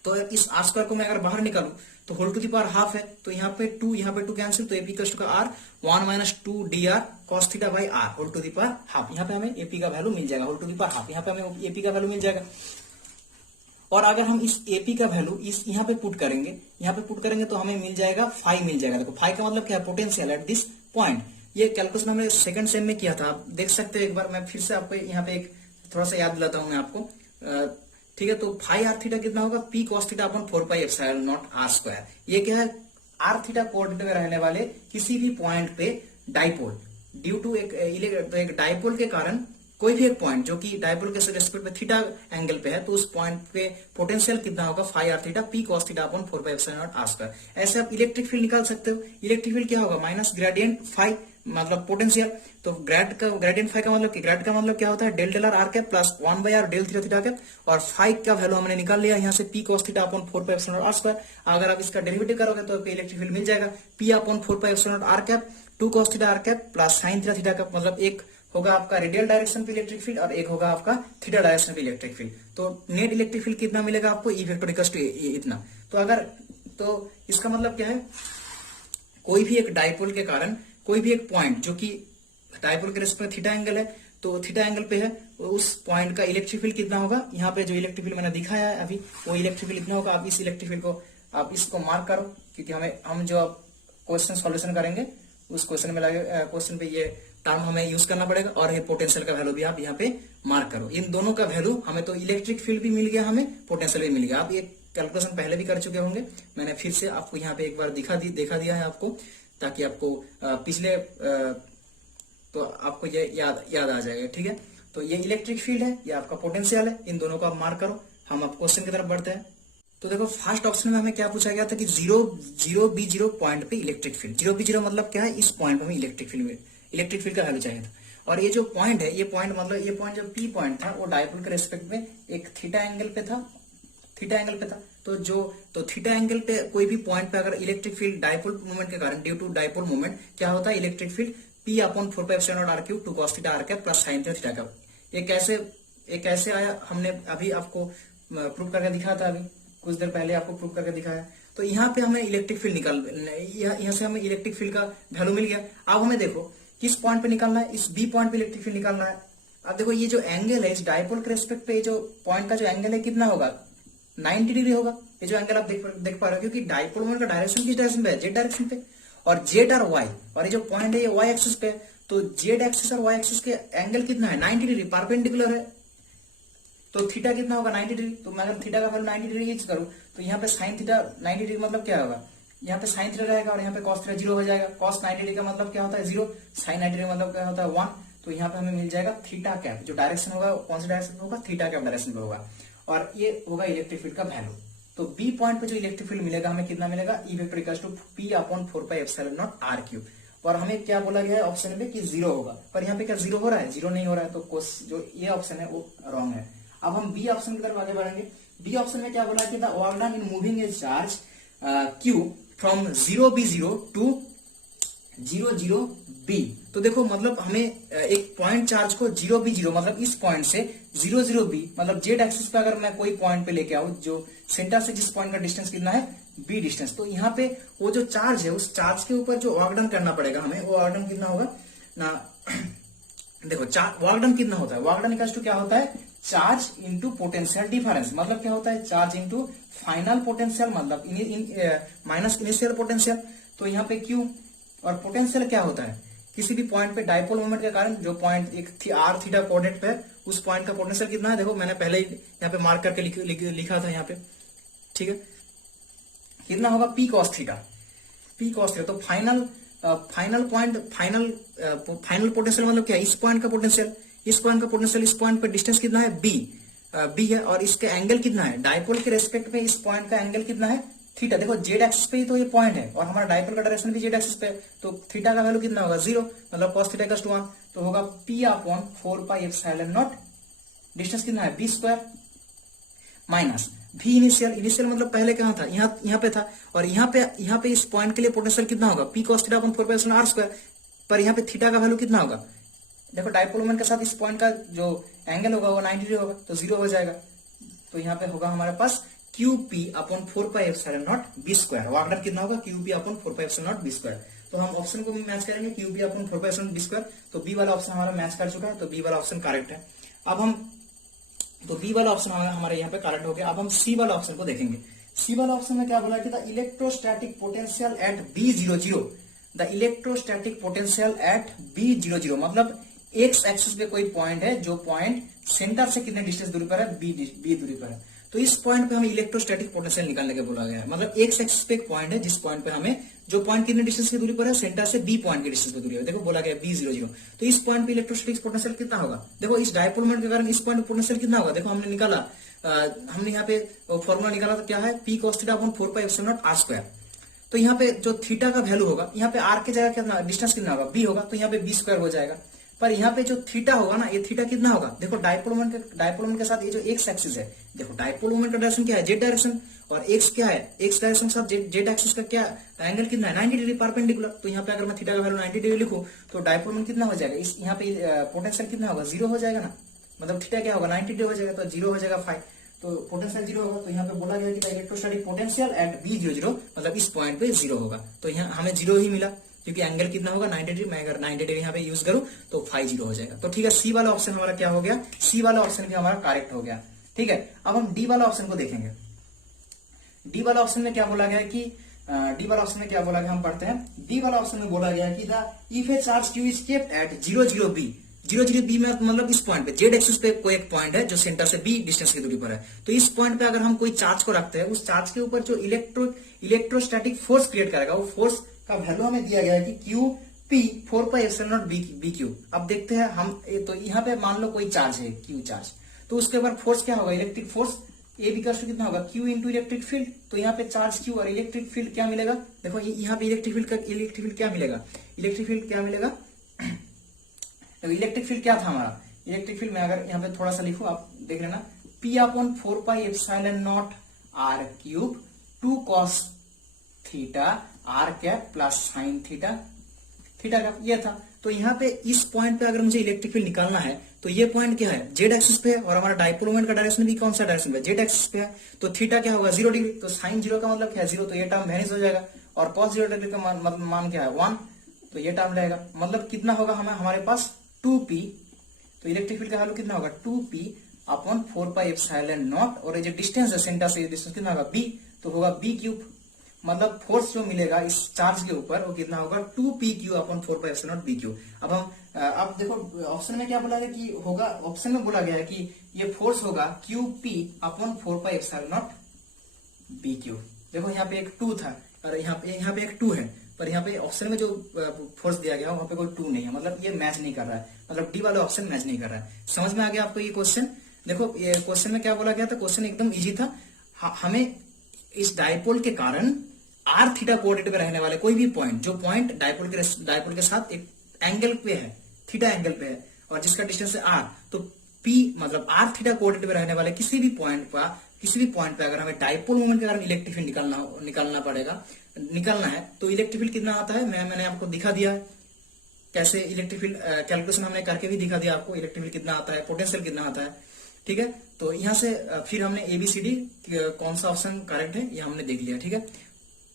तो इस r स्क्वायर को मैं अगर बाहर निकालूं तो whole to the power half है, तो यहाँ पे 2 कैंसिल, तो AP इक्वल टू का r 1 minus 2 dr cos theta by r whole to the power half. यहाँ पे हमें AP का वैल्यू मिल जाएगा whole to the power half, यहाँ पे हमें AP का वैल्यू मिल जाएगा। और अगर हम इस AP का वैल्यू इस यहाँ पे पुट करेंगे तो हमें मिल जाएगा फाई मिल जाएगा। देखो फाई का मतलब क्या है, पोटेंशियल एट दिस पॉइंट। ये कैलकुलेशन हमने सेकंड सेम में किया था, आप देख सकते हो एक बार, मैं फिर से आपको यहाँ पे एक थोड़ा सा याद दिलाता हूँ मैं आपको, ठीक है। तो फाई आर थीटा कितना होगा, P cos theta upon 4πε0 r square. ये क्या है, आर थीटा कोऑर्डिनेट में रहने वाले किसी भी पॉइंट पे डाइपोल, ड्यू टू एक डाइपोल के कारण कोई भी एक पॉइंट जो कि डाइपोल के रेस्पेक्ट में थीटा एंगल पे है, तो उस पॉइंट पे पोटेंशियल कितना होगा, phi r theta P cos theta upon 4πε0 r square. ऐसे आप इलेक्ट्रिक फील्ड निकाल सकते हो। इलेक्ट्रिक फील्ड क्या होगा, माइनस ग्रेडियंट फाई मतलब पोटेंशियल, तो ग्रेडियंट फाई का मतलब क्या होता है, del del r cap plus 1/r del theta theta cap, और फाई का वैल्यू हमने निकाल लिया यहाँ से P cos theta upon 4πε0 r square. अगर आप इसका डेरिवेटिव करोगे तो आपको इलेक्ट्रिक फील्ड मिल जाएगा P upon 4πε0 r cap 2 cos theta r cap plus sine theta theta cap, मतलब एक होगा आपका रेडियल डायरेक्शन पे इलेक्ट्रिक फील्ड और एक होगा आपका थीटा डायरेक्शन पे इलेक्ट्रिक फील्ड। तो नेट इलेक्ट्रिक फील्ड कितना मिलेगा आपको, E वेक्टर इक्वल टू इतना। तो इसका मतलब क्या है, कोई भी एक डाइपोल के कारण कोई भी एक पॉइंट जो कि डाइपोल के रेस्पेक्ट में थीटा एंगल है, तो थीटा एंगल पे है, उस पॉइंट का इलेक्ट्रिक फील्ड कितना होगा, यहाँ पे जो इलेक्ट्रिक फील्ड मैंने दिखाया है अभी, वो इलेक्ट्रिक फील्ड इतना होगा। आप इस इलेक्ट्रिक फील्ड को आप इसको मार्क करो, क्योंकि हम जो क्वेश्चन सॉल्यूशन करेंगे उस क्वेश्चन में लगे क्वेश्चन पे ये टर्म हमें यूज करना पड़ेगा, और ये पोटेंशियल का वैल्यू भी आप यहाँ पे मार्क करो। इन दोनों का वैल्यू हमें, तो इलेक्ट्रिक फील्ड भी मिल गया, हमें पोटेंशियल भी मिल गया। आप ये कैलकुलेशन पहले भी कर चुके होंगे, मैंने फिर से आपको यहाँ पे एक बार देखा दिया है आपको, ताकि आपको पिछले तो आपको ये याद आ जाएगा, ठीक है। तो ये इलेक्ट्रिक फील्ड है, ये आपका पोटेंशियल है, इन दोनों को आप मार्क करो। हम आप क्वेश्चन की तरफ बढ़ते हैं। तो देखो फर्स्ट ऑप्शन में हमें क्या पूछा गया था कि 0B0 पॉइंट पे इलेक्ट्रिक फील्ड, 0B0 मतलब क्या है, इस पॉइंट पे हमें इलेक्ट्रिक फील्ड का वैल्यू चाहिए था। और ये जो पॉइंट है, ये पॉइंट जो P पॉइंट था वो डाइपोल के रेस्पेक्ट में एक थीटा एंगल पे था। तो थीटा एंगल पे कोई भी पॉइंट पे अगर इलेक्ट्रिक फील्ड डाइपोल मूवमेंट के कारण, ड्यू टू डाइपोल मूवमेंट क्या होता है, electric field P upon 4πε0 r cube 2 cos theta r cap plus sine theta cap. ये कैसे आया, हमने अभी आपको प्रूव करके दिखाया था, अभी कुछ देर पहले आपको प्रूव करके दिखाया। तो यहाँ पे हमें इलेक्ट्रिक फील्ड यहाँ से हमें इलेक्ट्रिक फील्ड का वैल्यू मिल गया। अब हमें देखो किस पॉइंट पे निकालना है, इस B पॉइंट पे इलेक्ट्रिक फील्ड निकालना है। अब देखो ये जो एंगल है इस डाइपोल के रेस्पेक्ट पे, जो पॉइंट का जो एंगल है कितना होगा, 90 डिग्री होगा। ये जो एंगल आप देख पा रहे हो, क्योंकि डाइपोल मोमेंट का डायरेक्शन किस डायरेक्शन पे है, जेड डायरेक्शन पे, और जेड और वाई, और ये जो पॉइंट है ये वाई एक्सिस पे है। तो जेड एक्सिस और वाई एक्सिस के एंगल कितना है, 90 डिग्री परपेंडिकुलर है। तो थीटा कितना होगा, 90 डिग्री। तो मैं अगर थीटा का वैल्यू 90 डिग्री यूज करूं तो यहाँ पे साइन थीटा 90 डिग्री मतलब क्या होगा, यहाँ पे साइन थीटा रहेगा और यहाँ पे कॉस थीटा 0 हो जाएगा। कॉस 90 डिग्री का मतलब क्या होता है, 0। साइन 90 डिग्री मतलब क्या होता है, 1। तो यहाँ पे हमें मिल जाएगा थीटा कैप। जो डायरेक्शन होगा कौन सी डायरेक्शन में होगा, थीटा कैप डायरेक्शन पे होगा, और ये होगा इलेक्ट्रिक फील्ड का वैल्यू। तो बी पॉइंट पे जो इलेक्ट्रिक फील्ड मिलेगा हमें कितना मिलेगा, E vector equals to P upon 4 pi epsilon naught R cube. और हमें क्या बोला गया है ऑप्शन में कि 0 होगा, पर यहाँ पे क्या 0 हो रहा है, 0 नहीं हो रहा है। तो जो ये ऑप्शन है वो रॉन्ग है। अब हम बी ऑप्शन की तरफ आगे बढ़ेंगे। बी ऑप्शन में क्या बोला कि the work done in moving a charge Q from 0b0 to 00b। तो देखो मतलब हमें एक पॉइंट चार्ज को 0b0 मतलब इस पॉइंट से 00b मतलब जेड एक्सिस पे अगर मैं कोई पॉइंट पे लेके आऊं, जो सेंटर से जिस पॉइंट का डिस्टेंस कितना है, b डिस्टेंस, तो यहाँ पे वो जो चार्ज है उस चार्ज के ऊपर जो वर्क डन करना पड़ेगा हमें, वो वर्क डन कितना होगा ना। देखो वर्क डन कितना होता है, वर्क डन इक्वल्स टू क्या होता है, चार्ज इंटू पोटेंशियल डिफरेंस। मतलब क्या होता है, चार्ज इंटू फाइनल पोटेंशियल मतलब माइनस इनिशियल पोटेंशियल। तो यहाँ पे क्यू और पोटेंशियल क्या होता है, किसी भी पॉइंट पे डाइपोल मोमेंट के कारण जो पॉइंट एक आर थीटा कोऑर्डिनेट पे है, उस पॉइंट का पोटेंशियल कितना है। देखो मैंने पहले ही यहाँ पे मार्क करके लिखा था यहाँ पे, ठीक है, कितना होगा, P cos theta. P cos theta. तो फाइनल पोटेंशियल मतलब क्या है, इस पॉइंट का पोटेंशियल, इस पॉइंट का पोटेंशियल, इस पॉइंट पर डिस्टेंस कितना है, बी है, और इसके एंगल कितना है, डाइपोल के रेस्पेक्ट में इस पॉइंट का एंगल कितना है, थीटा। देखो जेड एक्सिस पे ही तो ये पॉइंट है और हमारा डाइपोल का डायरेक्शन भी जेड एक्सिस पे है। तो थीटा का वैल्यू कितना होगा, 0 मतलब cos थीटा इक्वल्स टू 1। तो होगा P upon 4 pi epsilon not, distance कितना है, b स्क्वायर, माइनस भी इनिशियल मतलब पहले कहां था, यहाँ पे था, और यहाँ पे इस पॉइंट के लिए पोटेंशियल कितना होगा, P cos theta upon 4 pi epsilon R square. पर यहाँ पे थीटा का वैल्यू कितना होगा, देखो डाइपोल मोमेंट के साथ इस पॉइंट का जो एंगल होगा वो 90 डिग्री होगा, तो 0 हो जाएगा। तो यहाँ पे होगा हमारे पास QP upon 4 pi epsilon naught B square. Work done कितना होगा, QP upon 4 pi epsilon naught B square. तो हम ऑप्शन को भी मैच करेंगे, QP upon 4 pi epsilon B square. तो बी वाला ऑप्शन हमारा मैच कर चुका है, तो बी वाला ऑप्शन करेक्ट है। अब हम तो बी वाला ऑप्शन हमारे यहाँ पे करेक्ट हो गया। अब हम सी वाला ऑप्शन को देखेंगे। सी वाला ऑप्शन में क्या बोला कि the electrostatic potential at B00, the electrostatic potential at B00 मतलब एक्स एक्सिस पे कोई पॉइंट है जो पॉइंट सेंटर से कितने डिस्टेंस दूरी पर है, बी दूरी पर है। तो इस पॉइंट पे हमें इलेक्ट्रोस्टैटिक पोटेंशियल निकालने के बोला गया है। मतलब एक्स एक्सिस पे एक पॉइंट है जिस पॉइंट पे हमें, जो पॉइंट कितने डिस्टेंस की दूरी पर है, सेंटर से बी पॉइंट की डिस्टेंस पे दूरी है। देखो बोला गया B00। तो इस पॉइंट पे इलेक्ट्रोस्टैटिक पोटेंशियल कितना होगा, देखो इस डाइपोल मोमेंट के कारण इस पॉइंट पे पोटेंशियल कितना होगा, देखो हमने निकाला, हमने यहाँ पे फॉर्मूला निकाला तो क्या है, P cos theta upon 4 pi epsilon naught R square. तो यहाँ पे जो थीटा का वैल्यू होगा, यहाँ पे आर के जगह कितना डिस्टेंस कितना होगा, बी होगा, तो यहाँ पे बी स्क्वायर हो जाएगा। पर यहाँ पे जो थीटा होगा ना, ये थीटा कितना होगा, देखो डाइपोल मोमेंट के साथ ये जो एक्स एक्सिस है, देखो डाइपोल मोमेंट का डायरेक्शन क्या है, जेड डायरेक्शन, और एक्स क्या है, एक्स डायरेक्शन के साथ जेड एक्सिस का क्या एंगल कितना है, 90 डिग्री परपेंडिकुलर। तो यहाँ पे अगर मैं थीटा का वैल्यू 90 डिग्री लिखूं तो डाइपोल मोमेंट कितना हो जाएगा, इस यहाँ पे पोटेंशियल कितना होगा, 0 हो जाएगा ना, मतलब थीटा क्या होगा, 90 डिग्री हो जाएगा, तो 0 हो जाएगा 5। तो पोटेंशियल 0 होगा। तो यहाँ पे बोला गया कि इलेक्ट्रोस्टैटिक पोटेंशियल एट B00 मतलब इस पॉइंट पे 0 होगा। तो यहाँ हमें 0 ही मिला, क्योंकि एंगल कितना होगा 90 डिग्री। मैं अगर 90 डिग्री यहाँ पे यूज करूं तो 5 0 हो जाएगा। तो ठीक है, सी वाला ऑप्शन हमारा क्या हो गया, सी वाला ऑप्शन भी हमारा करेक्ट हो गया। ठीक है, अब हम डी वाला ऑप्शन को देखेंगे। डी वाला ऑप्शन में क्या बोला गया कि डी वाला ऑप्शन में क्या बोला गया, हम पढ़ते हैं। डी वाला ऑप्शन में बोला गया कि the if a charge Q is kept at 00b, 00b में मतलब इस पॉइंट पे जेड एक्सिस पे कोई एक पॉइंट है जो सेंटर से बी डिस्टेंस की दूरी पर है। तो इस पॉइंट पे अगर हम कोई चार्ज को रखते हैं, उस चार्ज के ऊपर जो इलेक्ट्रोस्टैटिक फोर्स क्रिएट करेगा, वो फोर्स का वैल्यू हमें दिया गया है कि QP 4 pi epsilon naught B Q. अब देखते हैं हम, तो यहाँ पे मान लो कोई चार्ज है क्यू चार्ज, तो उसके ऊपर फोर्स क्या होगा, electric force A because to कितना होगा, क्यू इंटू इलेक्ट्रिक फील्ड। तो यहाँ पे चार्ज क्यू और इलेक्ट्रिक फील्ड क्या मिलेगा, देखो यहाँ पे इलेक्ट्रिक फील्ड क्या मिलेगा, इलेक्ट्रिक फील्ड क्या मिलेगा, तो इलेक्ट्रिक फील्ड क्या था हमारा, इलेक्ट्रिक फील्ड में अगर यहाँ पे थोड़ा सा लिखूं, आप देख लेना, P upon 4 pi epsilon naught R cube 2 cos theta R cap plus sine theta का ये था। तो यहाँ पे इस पॉइंट पे अगर मुझे इलेक्ट्रिक फील्ड निकालना है, तो ये पॉइंट क्या है, जेड एक्सिस पे है, और हमारा डाइपोल मोमेंट का डायरेक्शन भी कौन सा डायरेक्शन पे, जेड एक्सिस पे है। तो थीटा क्या होगा, 0 डिग्री। तो साइन 0 का मतलब क्या है, 0, तो ये टर्म वैनिश हो जाएगा, और कॉस 0 डिग्री का मान क्या है, 1, तो ये टर्म रहेगा। मतलब कितना होगा हमारे पास 2p, तो इलेक्ट्रिक फील्ड का वैल्यू कितना होगा 2p अपॉन 4πε0 और ये जो डिस्टेंस है सेंटर से डिस्टेंस कितना होगा b, तो होगा b क्यूब, मतलब फोर्स जो मिलेगा इस चार्ज के ऊपर वो कितना होगा 2p/q अपॉन 4πε0 b क्यूब। अब देखो ऑप्शन में क्या बोला गया कि होगा, ऑप्शन में बोला गया है कि ये फोर्स होगा qp अपॉन 4πε0 b क्यूब। देखो यहाँ पे एक 2 था और यहाँ पे एक 2 है, पर यहाँ पे ऑप्शन में जो फोर्स दिया गया वहां पे कोई 2 नहीं है, मतलब ये मैच नहीं कर रहा है, मतलब डी वाला ऑप्शन मैच नहीं कर रहा है। समझ में आ गया आपको ये क्वेश्चन? देखो ये क्वेश्चन में क्या बोला गया था, क्वेश्चन एकदम इजी था। हमें इस डायपोल के कारण आर थीटा कोऑर्डिनेट पे रहने वाले कोई भी पॉइंट, जो पॉइंट डायपोल के साथ एक एंगल पे है, थीटा एंगल पे है, और जिसका डिस्टेंस है आर, तो पी मतलब आर थीटा कोऑर्डिनेट पे रहने वाले किसी भी पॉइंट पे अगर हमें डायपोल मोमेंट के कारण इलेक्ट्रिक फील्ड निकालना है तो इलेक्ट्रिक फील्ड कितना आता है, मैंने आपको दिखा दिया है कैसे इलेक्ट्रिक फील्ड कैलकुलेशन हमने करके भी दिखा दिया आपको, इलेक्ट्रिक फील्ड कितना आता है, पोटेंशियल कितना आता है। ठीक है, तो यहाँ से फिर हमने ABCD कौन सा ऑप्शन करेक्ट है ये हमने देख लिया। ठीक है,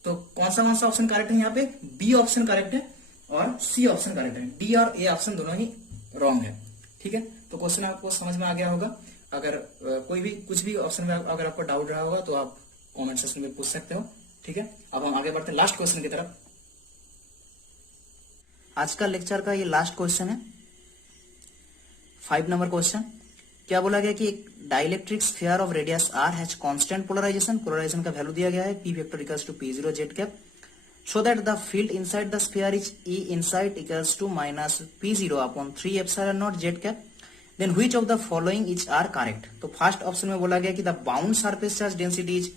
तो कौन सा ऑप्शन करेक्ट है, यहाँ पे बी ऑप्शन करेक्ट है और सी ऑप्शन करेक्ट है, डी और ए ऑप्शन दोनों ही रॉन्ग है। ठीक है, तो क्वेश्चन आपको समझ में आ गया होगा। अगर कोई भी कुछ भी ऑप्शन में अगर आपको डाउट रहा होगा तो आप कमेंट सेक्शन में पूछ सकते हो। ठीक है, अब हम आगे बढ़ते हैं लास्ट क्वेश्चन की तरफ। आज का लेक्चर का ये लास्ट क्वेश्चन है, 5 नंबर क्वेश्चन। क्या बोला गया कि एक dielectric sphere of radius r has constant polarization का वैल्यू दिया गया है p vector equals to p0 z कैप, so that the field inside the sphere is E inside equals to minus p0 upon 3 epsilon naught z cap, then which of the following is are correct. तो first option में बोला गया कि the bound surface charge density is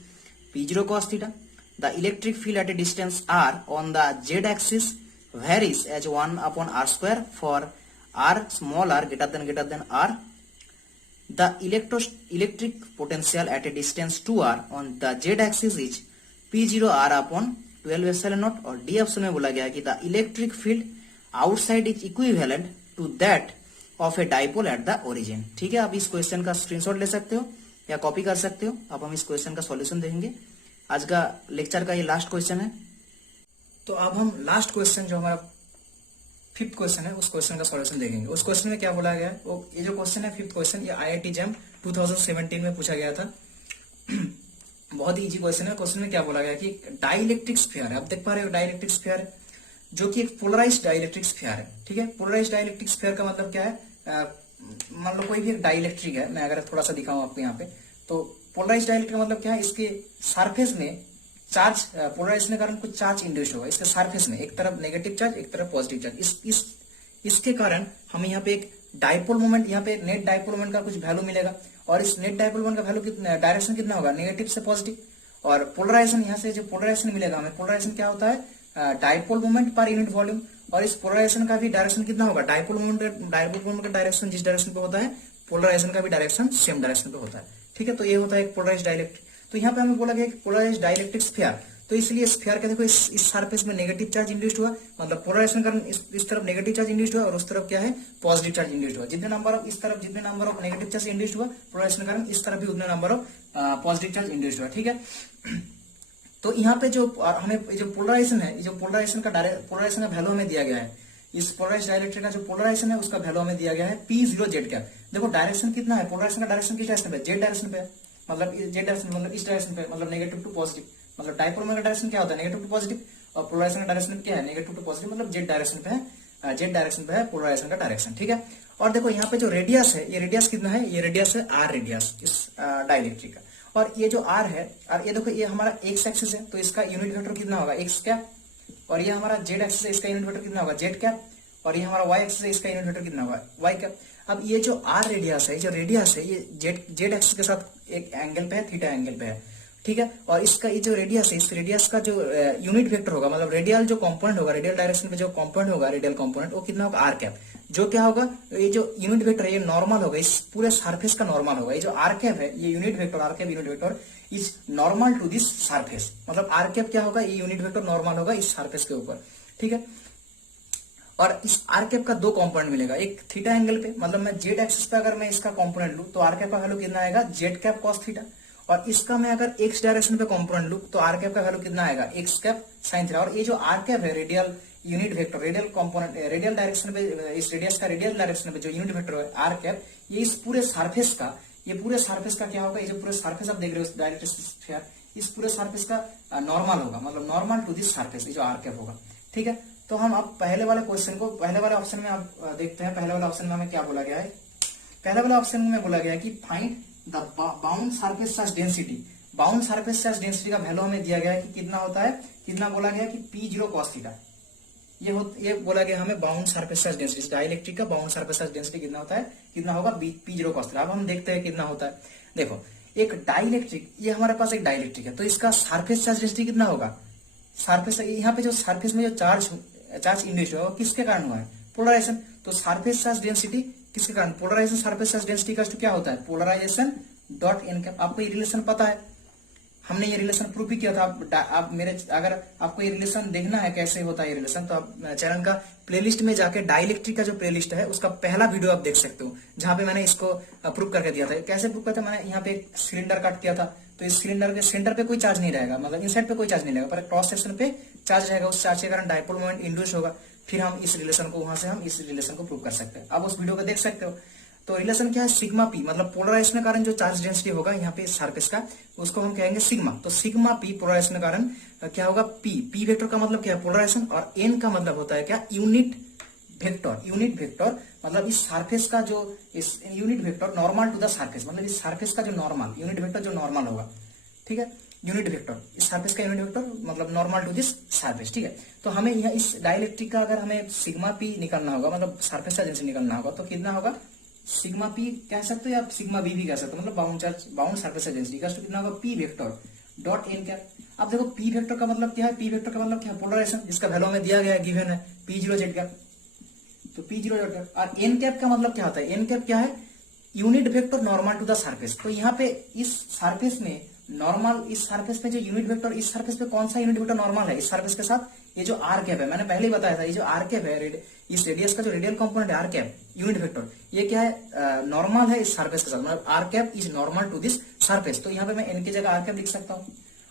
p0 cos theta, the electric field at a distance r on the z axis varies as 1 upon r square for r small r greater than r. The electric potential at a distance 2r on the z axis is p0 r upon 12 epsilon naught। और D option में बोला गया कि the electric field outside is equivalent to that of a dipole at the origin। ठीक है, आप इस question का स्क्रीनशॉट ले सकते हो या कॉपी कर सकते हो। अब हम इस क्वेश्चन का सॉल्यूशन देखेंगे। आज का लेक्चर का ये लास्ट क्वेश्चन है। तो अब हम लास्ट क्वेश्चन जो हमारा 5th क्वेश्चन है उस क्वेश्चन का सॉल्यूशन देखेंगे। उस क्वेश्चन में क्या बोला गया है, वो ये जो क्वेश्चन है 5th क्वेश्चन, ये IIT JAM 2017 में पूछा गया था। बहुत ही इजी क्वेश्चन है। क्वेश्चन में क्या बोला गया कि डाइलेक्ट्रिक स्फीयर है, आप देख पा रहे हो डाइलेक्ट्रिक स्फीयर है जो कि एक पोलराइज्ड डाइलेक्ट्रिक स्फीयर है। ठीक है, पोलराइज्ड डाइलेक्ट्रिक स्फीयर का मतलब क्या है, मान लो कोई भी एक डाइलेक्ट्रिक है, मैं अगर थोड़ा सा दिखाऊं आपको यहाँ पे, तो पोलराइज्ड डाइलेक्ट्रिक का मतलब क्या है, इसके सरफेस में चार्ज, पोलराइजेशन के कारण कुछ चार्ज इंड्यूस होगा इसके सरफेस में, एक तरफ नेगेटिव चार्ज एक तरफ पॉजिटिव चार्ज। इसके कारण हमें यहाँ पे एक डाइपोल मोमेंट, यहाँ पे नेट डाइपोल मोमेंट का कुछ वैल्यू मिलेगा, और इस नेट डाइपोल मोमेंट का वैल्यू कितना, डायरेक्शन कितना होगा, नेगेटिव से पॉजिटिव। और पोलराइजेशन, यहाँ से जो पोलराइजेशन मिलेगा हमें, पोलराइजेशन क्या होता है, dipole moment per unit volume, और इस पोलराइजेशन का भी डायरेक्शन कितना होगा, डाइपोल मोमेंट का डायरेक्शन जिस डायरेक्शन पे होता है, पोलराइजेशन का भी डायरेक्शन सेम डायरेक्शन पे होता है। ठीक है, तो ये होता है एक पोलराइज्ड डाइलेक्ट्रिक। तो यहाँ पे हमें बोला गया पोलराइज्ड डाइलेक्ट्रिक स्फीयर, तो इसलिए स्फीयर का देखो इस सरफेस में नेगेटिव चार्ज इंड्यूस्ड हुआ, मतलब पोलराइजेशन कारण इस तरफ नेगेटिव चार्ज इंड्यूस्ड हुआ और उस तरफ क्या है, पॉजिटिव चार्ज इंड्यूस्ड हुआ। जितने नंबर ऑफ इस तरफ जितने number of negative charge induced हुआ पोलराइजेशन कारण, इस तरफ भी उतने number of positive charge induced हुआ। ठीक है, तो यहाँ पे जो हमें जो पोलराइजेशन है, जो पोलराइजेशन का वैल्यू हमें दिया गया है, इस पोलराइज्ड डाइलेक्ट्रिक का जो पोलराइजेशन है उसका वैल्यू हमें दिया गया है p0 z कैप। देखो डायरेक्शन कितना है, पोलराइजेशन का डायरेक्शन किस डायरेक्शन पे, z डायरेक्शन पे, मतलब z डायरेक्शन मतलब इस डायरेक्शन पे, मतलब नेगेटिव टू पॉजिटिव। मतलब डाइपोल मोमेंट का डायरेक्शन क्या होता है, नेगेटिव टू पॉजिटिव, और पोलराइजेशन का डायरेक्शन क्या है, नेगेटिव टू पॉजिटिव, मतलब z डायरेक्शन पे है, z डायरेक्शन पे है पोलराइजेशन का डायरेक्शन। ठीक है, और देखो यहाँ पे जो रेडियस है, ये रेडियस कितना है, ये रेडियस है r रेडियस इस डाइलेक्ट्रिक का, और ये जो r है, और ये देखो ये हमारा x एक्सिस है, तो इसका यूनिट वेक्टर कितना होगा, x कैप, और ये हमारा z एक्सिस है, इसका यूनिट वेक्टर कितना होगा, z कैप, और ये हमारा y एक्सिस है, इसका यूनिट वेक्टर कितना होगा, y कैप। अब ये जो r रेडियस है, जो रेडियस है, ये z एक्सिस के साथ एक एंगल पे है, थीटा एंगल पे है। ठीक है, और इसका ये जो रेडियस है, इस रेडियस का जो यूनिट वेक्टर होगा, मतलब रेडियल जो कंपोनेंट होगा, रेडियल डायरेक्शन में जो कंपोनेंट होगा, रेडियल कंपोनेंट, वो कितना होगा, आर कैप। जो क्या होगा, ये जो यूनिट वेक्टर है ये नॉर्मल होगा, इस पूरे सरफेस का नॉर्मल होगा। ये जो आर कैप है, ये unit vector, R cap unit vector is normal to this surface, मतलब आर कैप क्या होगा, ये यूनिट वेक्टर नॉर्मल होगा इस सरफेस के ऊपर। ठीक है, और इस आर कैप का 2 कंपोनेंट मिलेगा, एक थीटा एंगल पे, मतलब मैं जेड एक्सिस पे अगर मैं इसका कंपोनेंट लूं तो आर कैप का वैल्यू कितना आएगा, जेड कैप कॉस थीटा, और इसका मैं अगर एक्स डायरेक्शन पे कंपोनेंट लूं तो आर कैप का वैल्यू कितना आएगा, एक्स कैप साइन थीटा। और ये जो आर कैप है, radial unit vector, radial component, radial direction पे, इस रेडियस का रेडियल डायरेक्शन पे जो यूनिट वेक्टर है आर कैप, ये इस पूरे सरफेस का ये पूरे सरफेस का क्या होगा, ये जो पूरे सरफेस आप देख रहे हो डायरेक्ट्रिक स्फीयर, इस पूरे सरफेस का नॉर्मल होगा, मतलब नॉर्मल टू दिस सरफेस, ये जो आर कैप होगा। ठीक है, तो हम अब पहले वाले क्वेश्चन को, पहले वाले ऑप्शन में आप देखते हैं। पहले वाले ऑप्शन में हमें क्या बोला गया है, पहले वाले ऑप्शन में बोला गया है कि find the bound surface charge density. Bound surface charge density का वैल्यू हमें दिया गया है कि कितना होता है, कितना बोला गया है कि P0 cos थीटा, ये बोला गया हमें bound surface charge density, dielectric का बाउंड सरफेस चार्ज डेंसिटी कितना होता है, कितना होगा P0 cos थीटा। अब हम देखते हैं कितना होता है। देखो एक डाइलेक्ट्रिक, ये हमारे पास एक डाइलेक्ट्रिक है, तो इसका सरफेस चार्ज डेंसिटी कितना होगा, सरफेस यहाँ पे जो सरफेस में जो चार्ज इंड्यूस हुआ किसके कारण हुआ है, पोलराइजेशन। तो सरफेस चार्ज डेंसिटी किसके कारण, पोलराइजेशन। सरफेस चार्ज डेंसिटी का क्या होता है, पोलराइजेशन डॉट एन कैप। आपको ये रिलेशन पता है, हमने ये रिलेशन प्रूव भी किया था। आप मेरे, अगर आपको ये रिलेशन देखना है कैसे होता है ये रिलेशन, तो आप चैनल का प्लेलिस्ट में जाके डाइलेक्ट्रिक का जो प्लेलिस्ट है उसका पहला वीडियो आप देख सकते हो, जहां पे मैंने इसको प्रूव करके दिया था। कैसे प्रूव करता, मैंने यहाँ पे एक सिलेंडर कट किया था, तो इस सिलेंडर के सेंटर पे कोई चार्ज नहीं रहेगा, मतलब इनसाइड पे कोई चार्ज नहीं रहेगा, पर क्रॉस सेक्शन पे चार्ज रहेगा। उस चार्ज के कारण डायपोल मोमेंट इंड्यूस होगा। फिर हम इस रिलेशन को, वहां से हम इस रिलेशन को प्रूव कर सकते हैं। आप उस वीडियो को देख सकते हो। तो रिलेशन क्या है, सिग्मा पी, मतलब पोलराइजेशन के कारण जो चार्ज डेंसिटी होगा यहाँ पे सरफेस का, उसको हम कहेंगे सिग्मा। तो सिग्मा पी पोलराइजेशन के कारण क्या होगा, पी वेक्टर का मतलब क्या है, पोलराइजेशन, और एन का मतलब होता है क्या, यूनिट वेक्टर। यूनिट वेक्टर मतलब इस सरफेस का जो, इस unit vector normal to the surface, मतलब इस सरफेस का जो नॉर्मल, यूनिट वेक्टर जो नॉर्मल होगा। ठीक है, यूनिट वेक्टर, इस सरफेस का यूनिट वेक्टर मतलब नॉर्मल टू दिस सरफेस। ठीक है, तो हमें यहाँ इस डाइलेक्ट्रिक का अगर हमें सिग्मा पी निकालना होगा, मतलब सरफेस का डेंसिटी निकालना होगा, तो कितना होगा, सिग्मा पी कह सकते हो या सिग्मा बी भी कह सकते हो, मतलब बाउंड सरफेस डेंसिटी का कितना होगा, P vector dot N cap. अब देखो पी वेक्टर का मतलब क्या है, पी वेक्टर का मतलब क्या है, पोलराइजेशन, जिसका वैल्यू में दिया गया है, गिवन है P0 जेड कैप, तो P0 जेड कैप। और एन कैप का मतलब क्या होता है, एन कैप क्या है, unit vector normal to the surface. तो यहाँ पे इस सरफेस में नॉर्मल, इस सरफेस पे जो यूनिट वेक्टर, इस सरफेस पे कौन सा यूनिट वेक्टर नॉर्मल है, इस सरफेस के साथ ये जो आर कैप है, मैंने पहले ही बताया था, ये जो आर कैप है, इस रेडियस का जो रेडियल कंपोनेंट है आर कैप, यूनिट वेक्टर, ये क्या है, नॉर्मल है इस सरफेस के साथ, मतलब R cap is normal to this surface. तो यहाँ पे मैं एन की जगह आर कैप लिख सकता हूँ।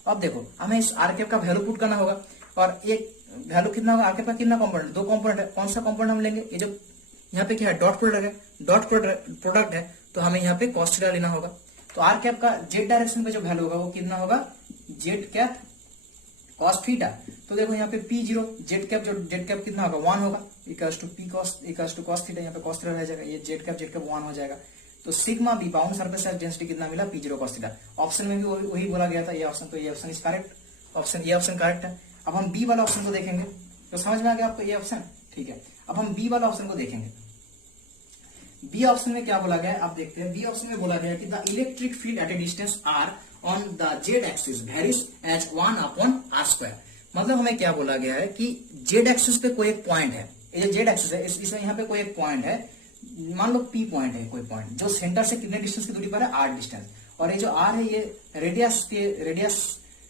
अब देखो हमें इस आर कैप का वैल्यू पुट करना होगा, और एक वैल्यू कितना होगा, आर कैप का कितना कंपोनेंट, दो कंपोनेंट है, कौन सा कंपोनेंट हम लेंगे, ये जो यहाँ पे क्या है, डॉट प्रोडक्ट है, डॉट प्रोडक्ट है, तो हमें यहाँ पे cos थीटा लेना होगा। तो आर कैप का जेड डायरेक्शन पे जो वैल्यू होगा वो कितना होगा, जेड कैप cos थीटा। तो देखो यहाँ पे P0 जेड कैप, जो जेड कैप कितना होगा, 1 होगा, इक्वल्स टू cos थीटा, यहाँ पे cos थीटा रह जाएगा, ये जेड कैप 1 हो जाएगा। तो sigma be bound surface charge density कितना मिला, P0 cos थीटा। ऑप्शन में भी वही बोला गया था, ये ऑप्शन, तो ये ऑप्शन इज करेक्ट, ऑप्शन ये ऑप्शन करेक्ट है। अब हम बी वाला ऑप्शन को देखेंगे, तो समझ में आ गया आपको ये ऑप्शन, ठीक है। अब हम बी वाला ऑप्शन को देखेंगे। बी ऑप्शन में क्या बोला गया है, आप देखते हैं। बी ऑप्शन में बोला गया है कि the electric field at a distance R on the Z axis varies as 1/r²। मतलब हमें क्या बोला गया है कि जेड एक्सिस पे कोई एक पॉइंट है, ये जो जेड एक्सिस है, इसमें यहाँ पे कोई एक पॉइंट है, मान लो पी पॉइंट है, कोई पॉइंट जो सेंटर से कितने डिस्टेंस की दूरी पर है, r डिस्टेंस, और ये जो r है ये रेडियस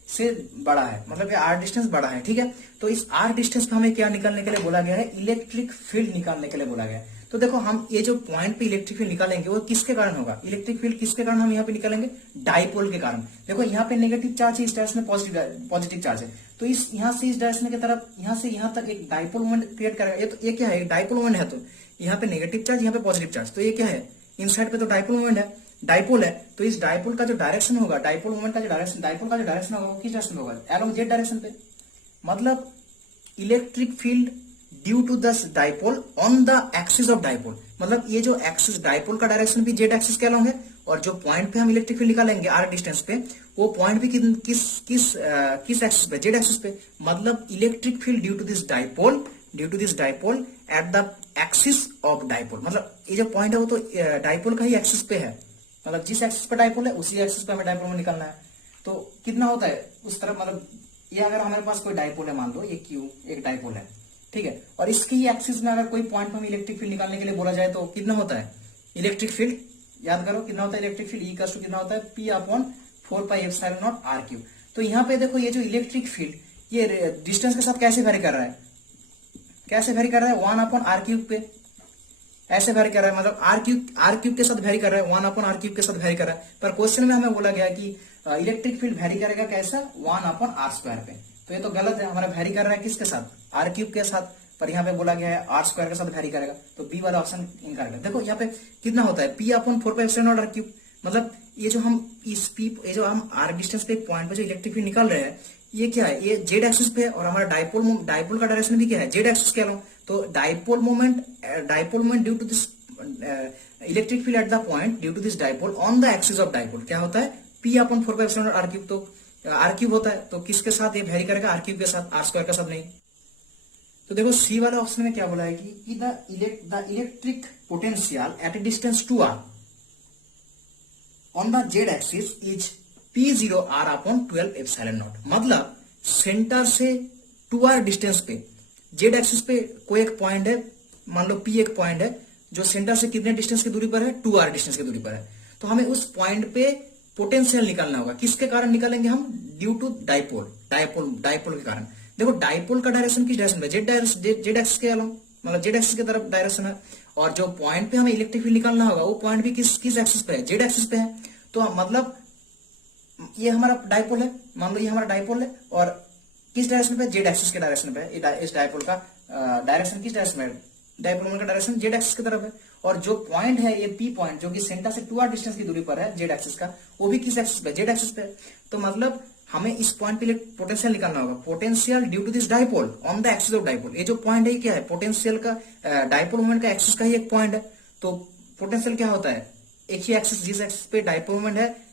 से बड़ा है, मतलब ये r डिस्टेंस बड़ा है। ठीक है, तो इस r डिस्टेंस पे हमें क्या निकालने के लिए बोला गया है, इलेक्ट्रिक फील्ड निकालने के लिए बोला गया है। तो देखो हम ये जो पॉइंट पे इलेक्ट्रिक फील्ड निकालेंगे वो किसके कारण होगा, इलेक्ट्रिक फील्ड किसके कारण हम यहाँ पे निकालेंगे, डाइपोल के कारण। देखो यहाँ पे नेगेटिव चार्ज है, इस डायरेक्शन में पॉजिटिव चार्ज है, तो इस यहाँ से इस डायरेक्शन की तरफ, यहाँ से यहाँ तक एक डाइपोल मोमेंट क्रिएट करेगा। ये क्या है, डाइपोल मोमेंट है, तो यहाँ पे नेगेटिव चार्ज, यहाँ पे पॉजिटिव चार्ज, तो ये क्या है, इनसाइड पे तो डाइपोल मोमेंट है, डाइपोल है, तो इस डाइपोल का जो डायरेक्शन होगा, डाइपोल मोमेंट का जो डायरेक्शन, डाइपोल का जो डायरेक्शन होगा वो किस डायरेक्शन में होगा, अलोंग जेड डायरेक्शन पे। मतलब इलेक्ट्रिक फील्ड ड्यू टू दस dipole on the axis of dipole, मतलब ये जो एक्सिस डाइपोल का डायरेक्शन भी जेड एक्सिस के अलोंग है, और जो पॉइंट पे हम इलेक्ट्रिक फील्ड निकालेंगे आर डिस्टेंस पे, वो पॉइंट भी किस एक्सिस पे, जेड एक्सिस पे। मतलब electric field due to this dipole at the axis of dipole, मतलब ये जो पॉइंट है वो तो डाइपोल का ही एक्सिस पे है, मतलब जिस एक्सिस पे डाइपोल है उसी एक्सिस पे हमें डाइपोल में निकालना है। तो कितना होता है उस तरफ, मतलब ये अगर हमारे पास कोई डाइपोल है, मान लो ये क्यू एक डाइपोल है, ठीक है, और इसकी एक्सिस में अगर कोई पॉइंट पर इलेक्ट्रिक फील्ड निकालने के लिए बोला जाए तो कितना होता है इलेक्ट्रिक फील्ड, याद करो कितना होता है इलेक्ट्रिक फील्ड, इक्वल्स टू कितना होता है P/4πε0r3। तो यहाँ पे देखो ये जो इलेक्ट्रिक फील्ड ये डिस्टेंस के साथ कैसे वेरी कर रहा है, 1/r³ पे ऐसे वेरी कर रहा है, मतलब r³ के साथ वेरी कर रहा है, 1/r³ के साथ वेरी कर रहा है। पर क्वेश्चन में हमें बोला गया कि इलेक्ट्रिक फील्ड वेरी करेगा कैसा, 1/r² पे, तो ये तो गलत है, हमारा वेरी कर रहा है किसके साथ, r³ के साथ, पर यहाँ पे बोला गया है r² के साथ वेरी करेगा, तो बी वाला ऑप्शन इनकरेक्ट है। देखो यहाँ पे कितना होता है P/4πε0r3, मतलब ये जो हम ये जो हम आर डिस्टेंस पे एक पॉइंट पे जो इलेक्ट्रिक फील्ड निकाल रहे हैं, ये क्या है, ये जेड एक्सिस पे है और हमारा डाइपोल का डायरेक्शन भी क्या है, जेड एक्सिस के अलोंग। तो dipole moment due to this electric field at the point due to this dipole on the axis of dipole क्या होता है, पी अपॉन 4 आर क्यूब। तो आर क्यूब होता है, तो किसके साथ ये वेरी करेगा, आर क्यूब के साथ, आर स्क्वायर के साथ नहीं। तो देखो सी वाले ऑप्शन में क्या बोला है कि the electric potential at a distance 2r on the Z axis is P0 R upon 12 epsilon not. मतलब सेंटर से 2r डिस्टेंस पे जेड एक्सिस पे कोई एक पॉइंट है, मान लो P एक पॉइंट है जो सेंटर से कितने डिस्टेंस की दूरी पर है, 2r डिस्टेंस की दूरी पर है। तो हमें उस पॉइंट पे पोटेंशियल निकालना होगा। किसके कारण निकालेंगे हम, ड्यू टू डाइपोल के कारण। देखो डाइपोल का डायरेक्शन किस डायरेक्शन में, जेड एक्सिस के अलोंग, मतलब जेड एक्सिस की तरफ डायरेक्शन है। और जो पॉइंट पे हमें इलेक्ट्रिक फील्ड निकालना होगा वो पॉइंट भी किस एक्सिस पे है, जेड एक्सिस पे है। तो मतलब ये हमारा डाइपोल है, मान लो ये हमारा डाइपोल है और किस डायरेक्शन पे, जेड एक्सिस के डायरेक्शन पे है। इस डाइपोल का डायरेक्शन किस डायरेक्शन में है, डाइपोल का डायरेक्शन जेड एक्सिस की तरफ है। और जो पॉइंट है ये पी पॉइंट जो कि सेंटर से 2r डिस्टेंस की दूरी पर है जेड एक्सिस का, वो भी किस एक्सिस पे, जेड एक्सिस पे। तो मतलब हमें इस पॉइंट पे पोटेंशियल निकालना होगा, potential due to this dipole on the axis of dipole. ये जो पॉइंट है ये क्या है, पोटेंशियल का डाइपोल मोमेंट का एक्सिस का ही एक पॉइंट है। तो पोटेंशियल क्या होता है, एक ही एक्सिस, जिस एक्सिस पे डाइपोल मोमेंट है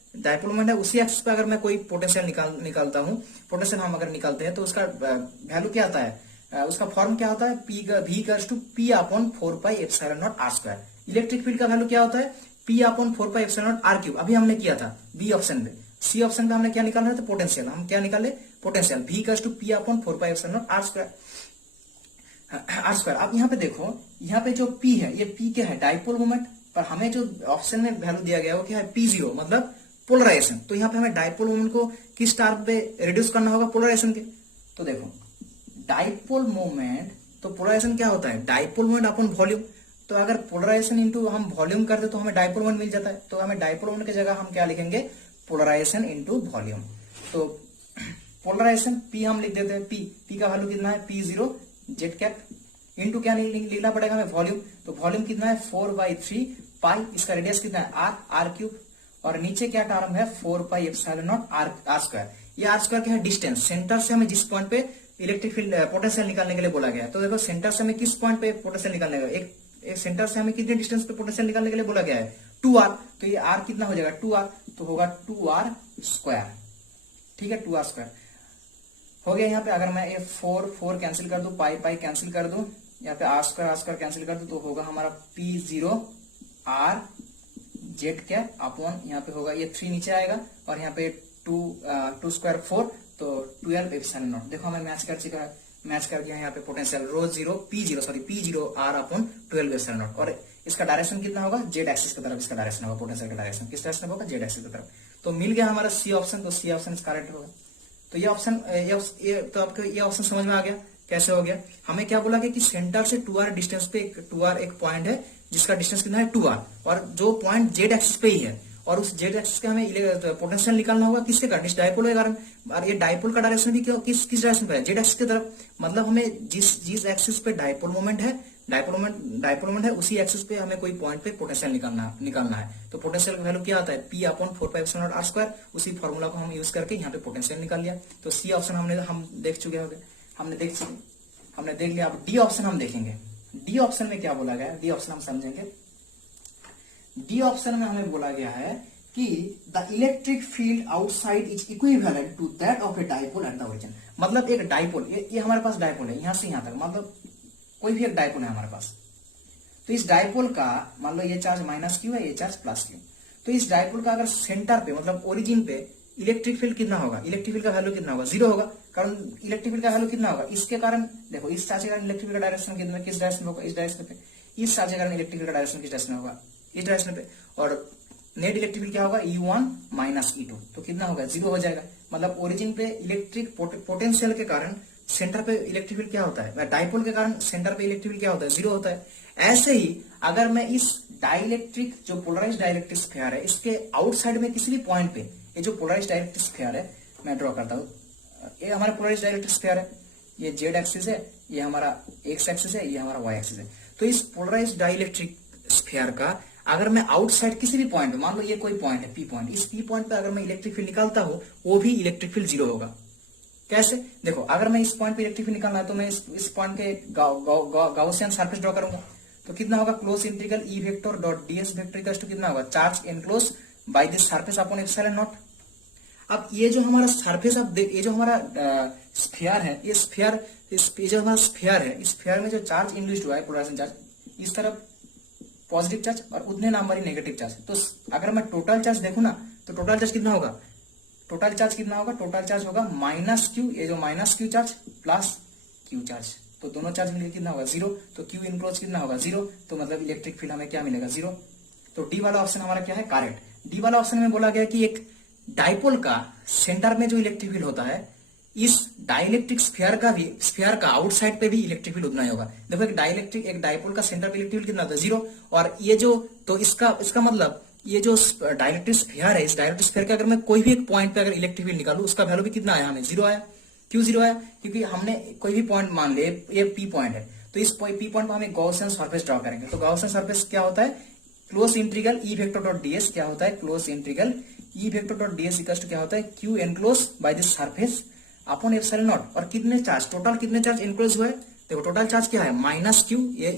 उसी एक्सिस पे अगर मैं कोई पोटेंशियल निकालता हूं, पोटेंशियल हम अगर निकालते हैं तो उसका वैल्यू क्या आता है, उसका फॉर्म क्या होता है, V equals to P upon 4 pi epsilon naught R square. Electric field का वैल्यू क्या होता है, P upon 4 pi epsilon naught R cube. अभी हमने किया था बी ऑप्शन में। सी ऑप्शन में हमने क्या निकालना था, पोटेंशियल। हम क्या निकाले, potential. V equals to P upon 4 pi epsilon naught R square. अब यहाँ पे देखो, यहाँ पे जो P है, ये P क्या है, डाइपोल मोमेंट। पर हमें जो ऑप्शन में वैल्यू दिया गया है वो क्या है, P0 मतलब पोलराइजेशन। तो यहाँ पे हमें डाइपोल मोमेंट को किस टर्म पे रिड्यूस करना होगा, पोलराइजेशन के। तो देखो डाइपोल मोमेंट, तो पोलराइजेशन क्या होता है, डाइपोल मोमेंट अपॉन वॉल्यूम। तो अगर पोलराइजेशन इंटू हम वॉल्यूम करते तो हमें डाइपोल मोमेंट मिल जाता है। तो हमें डाइपोल मोमेंट की जगह हम क्या लिखेंगे, पोलराइजेशन इंटू वॉल्यूम। तो पोलराइजेशन P हम लिख देते हैं, P का वैल्यू कितना है, P0 जेड कैप इंटू क्या लिखना पड़ेगा हमें, वॉल्यूम। तो वॉल्यूम कितना है, 4/3 पाई, इसका रेडियस कितना है, R क्यूब। और नीचे क्या टर्म है, 4 pi epsilon naught R square. ये R स्क्वायर क्या है, डिस्टेंस। सेंटर से हमें जिस पॉइंट पे इलेक्ट्रिक फील्ड पोटेंशियल निकालने के लिए बोला गया है। तो देखो सेंटर से हमें किस पॉइंट पे पोटेंशियल निकालने का, एक सेंटर से हमें कितने डिस्टेंस पे पोटेंशियल निकालने के लिए बोला गया है, 2r। तो ये r कितना हो जाएगा, 2r। तो होगा 2r स्क्वायर। ठीक है, 2r स्क्वायर हो गया। यहाँ पे अगर मैं ये 4 कैंसिल कर दूं, पाई कैंसिल कर दूं, यहाँ पे r स्क्वायर कैंसिल कर दूं, तो होगा हमारा P0 R Z cap upon, यहाँ पे होगा ये 3 नीचे आएगा और यहाँ पे 2 स्क्वायर 4, तो 12 एप्सिलॉन नॉट। देखो हमें मैच कर दिया यहाँ पे potential P0 R upon 12 epsilon naught. और इसका डायरेक्शन कितना होगा, जेड एक्सिस की तरफ इसका डायरेक्शन होगा, पोटेंशियल का डायरेक्शन किस डायरेक्शन होगा, जेड एक्सिस की तरफ। तो मिल गया हमारा सी ऑप्शन। तो सी ऑप्शन करेक्ट होगा। तो ये ऑप्शन तो आपको ये ऑप्शन समझ में आ गया कैसे हो गया। हमें क्या बोला गया कि सेंटर से 2r डिस्टेंस पे 2r एक पॉइंट है जिसका डिस्टेंस कितना है, 2r। और जो पॉइंट जेड एक्सिस पे ही है और उस जेड एक्सिस के हमें पोटेंशियल निकालना होगा किसके कारण, इस डाइपोल के कारण। और ये डाइपोल का डायरेक्शन भी किस डायरेक्शन पे है, जेड एक्सिस की तरफ। मतलब हमें जिस एक्सिस पे डाइपोल मोमेंट है उसी एक्सिस पे हमें कोई पॉइंट पे पोटेंशियल निकालना है। तो पोटेंशियल का वैल्यू क्या आता है, P upon 4 pi epsilon naught R square. उसी फॉर्मूला को हम यूज करके यहाँ पे पोटेंशियल निकाल लिया। तो सी ऑप्शन हम देख चुके होंगे, हमने देख लिया। अब डी ऑप्शन हम देखेंगे। डी ऑप्शन में क्या बोला गया है, डी ऑप्शन हम समझेंगे। डी ऑप्शन में हमें बोला गया है कि the electric field outside is equivalent to that of a dipole at the origin. मतलब एक डाइपोल, ये हमारे पास डाइपोल है, यहां से यहां तक, मतलब कोई भी एक डाइपोल है हमारे पास। तो इस डाइपोल का मान लो ये चार्ज माइनस क्यू है, ये चार्ज प्लस क्यू। तो इस डाइपोल का अगर सेंटर पे मतलब ओरिजिन पे इलेक्ट्रिक फील्ड कितना होगा, इलेक्ट्रिक फील्ड का वैल्यू कितना होगा, 0 होगा। कारण इलेक्ट्रिक फील्ड का वैल्यू कितना होगा, इसके कारण देखो इस चार्ज के कारण इलेक्ट्रिक फील्ड का डायरेक्शन कितना, किस डायरेक्शन में होगा, इस डायरेक्शन पे। इस चार्ज के कारण इलेक्ट्रिक फील्ड का डायरेक्शन किस डायरेक्शन में होगा, इस डायरेक्शन पे। और नेट इलेक्ट्रिक फील्ड क्या होगा, E1 माइनस E2। तो कितना होगा, 0 हो जाएगा। मतलब ओरिजिन पे इलेक्ट्रिक पोटेंशियल के कारण सेंटर पे इलेक्ट्रिक फील्ड क्या होता है, डाइपोल के कारण सेंटर पे इलेक्ट्रिक फील्ड क्या होता है, 0 होता है। ऐसे ही अगर मैं इस डाइलेक्ट्रिक जो पोलराइज्ड डाइलेक्ट्रिक स्फीयर है इसके आउटसाइड में किसी भी पॉइंट पे, ये जो पोलराइज्ड डाइलेक्ट्रिक स्फीयर है मैं ड्रॉ करता हूं, ये हमारा पोलराइज्ड डाइलेक्ट्रिक स्फीयर है, ये जेड एक्सिस है, ये हमारा एक्स एक्सिस है, ये हमारा वाई एक्सिस है। तो इस पोलराइज्ड डाइलेक्ट्रिक स्फीयर का अगर मैं आउटसाइड किसी भी पॉइंट मान लो ये कोई पॉइंट है पी पॉइंट, इस पी पॉइंट पे अगर मैं इलेक्ट्रिक फील्ड निकालता हूं वो भी इलेक्ट्रिक फील्ड जीरो होगा। कैसे? देखो अगर मैं इस पॉइंट पे इलेक्ट्रिक फील्ड निकालना है तो मैं इस पॉइंट के गाउसियन सरफेस ड्रॉ करूंगा, तो कितना होगा close integral E vector dot DS vector equals to कितना होगा charge enclose by this surface upon epsilon naught. अब ये जो हमारा सरफेस ये जो हमारा स्फीयर है, ये जो हमारा स्फीयर है, इस स्फीयर में जो चार्ज इंड्यूस्ड हुआ है पोलराइजेशन चार्ज, इस तरफ पॉजिटिव चार्ज और उतने नंबर ही नेगेटिव चार्ज। तो अगर मैं टोटल चार्ज देखूं ना तो टोटल चार्ज कितना होगा, टोटल चार्ज कितना होगा, टोटल चार्ज होगा माइनस क्यू, ये जो minus Q charge plus Q charge, तो दोनों चार्ज मिलकर कितना होगा जीरो, तो क्यू इनक्लोज कितना होगा जीरो, तो मतलब इलेक्ट्रिक फील्ड हमें क्या मिलेगा जीरो। तो डी वाला ऑप्शन हमारा क्या है करेक्ट। डी वाला ऑप्शन में बोला गया कि एक डाइपोल का सेंटर में जो इलेक्ट्रिक फील्ड होता है, इस डाइलेक्ट्रिक स्फीयर का आउटसाइड पे भी इलेक्ट्रिक फील्ड उतना ही होगा। देखो एक डाइपोल का सेंटर पे इलेक्ट्रिक फील्ड कितना होता है जीरो, और ये जो तो इसका मतलब ये जो डाइलेक्ट्रिक स्फीयर है, इस डाइलेक्ट्रिक स्फीयर के अगर मैं कोई भी एक पॉइंट पे अगर इलेक्ट्रिक फील्ड निकालू उसका वैल्यू भी कितना आया हमें जीरो आया। क्यों जीरो आया? क्योंकि हमने कोई भी पॉइंट मान ले ये पी पॉइंट है, तो इस पी पॉइंट पर हम एक गॉसियन सरफेस ड्रॉ करेंगे। तो गॉसियन सरफेस क्या होता है close integral E vector dot DS क्या होता है close integral E vector dot DS equals to क्या होता है Q enclose by this surface upon epsilon naught. और कितने चार्ज टोटल कितने चार्ज एनक्लोज हुए, देखो टोटल चार्ज क्या है माइनस क्यू, ये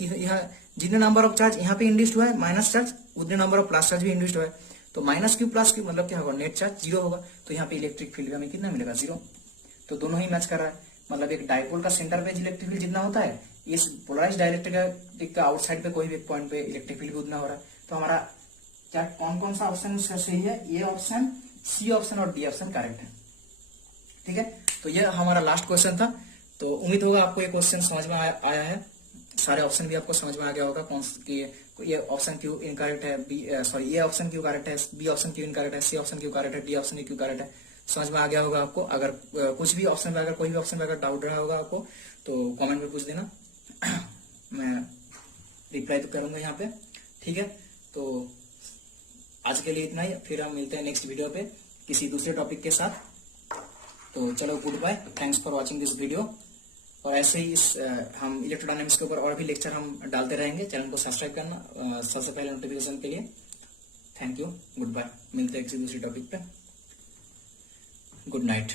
जितने नंबर ऑफ चार्ज यहाँ पे इंड्यूस्ड हुआ है माइनस चार्ज, उतने नंबर ऑफ प्लस चार्ज भी इंड्यूस्ड हुआ है, तो माइनस क्यू प्लस क्यू मतलब क्या होगा नेट चार्ज जीरो होगा। तो यहाँ पे इलेक्ट्रिक फील्ड हमें कितना मिलेगा जीरो। तो दोनों ही मैच कर रहा है, मतलब एक डाइपोल का सेंटर पे इलेक्ट्रिक फील्ड जितना होता है, इस पोलराइज डाइलेक्ट्रिक का आउटसाइड पे कोई भी पॉइंट पे इलेक्ट्रिक फील्ड भी उतना हो रहा है। तो हमारा क्या कौन सा ऑप्शन सही है, ए ऑप्शन, सी ऑप्शन और डी ऑप्शन करेक्ट है। ठीक है, तो ये हमारा लास्ट क्वेश्चन था। तो उम्मीद होगा आपको ये क्वेश्चन समझ में आया है, सारे ऑप्शन भी आपको समझ में आ गया होगा कौन ये ऑप्शन क्यों इनकरेक्ट है, ये ऑप्शन क्यों करेक्ट है, बी ऑप्शन क्यों इनकरेक्ट है, सी ऑप्शन क्यों करेक्ट है, डी ऑप्शन क्यों करेक्ट है, समझ में आ गया होगा आपको। अगर कुछ भी ऑप्शन पे अगर कोई भी ऑप्शन पे अगर डाउट रहा होगा आपको तो कमेंट में पूछ देना मैं रिप्लाई तो करूंगा यहाँ पे। ठीक है, तो आज के लिए इतना ही, फिर हम मिलते हैं नेक्स्ट वीडियो पे किसी दूसरे टॉपिक के साथ। तो चलो good bye, thanks for watching this video. और ऐसे ही हम इलेक्ट्रोडायनेमिक्स के ऊपर और भी लेक्चर हम डालते रहेंगे, चैनल को सब्सक्राइब करना सबसे पहले नोटिफिकेशन के लिए। थैंक यू, गुड बाय, मिलते हैं किसी दूसरे टॉपिक पे, गुड नाइट।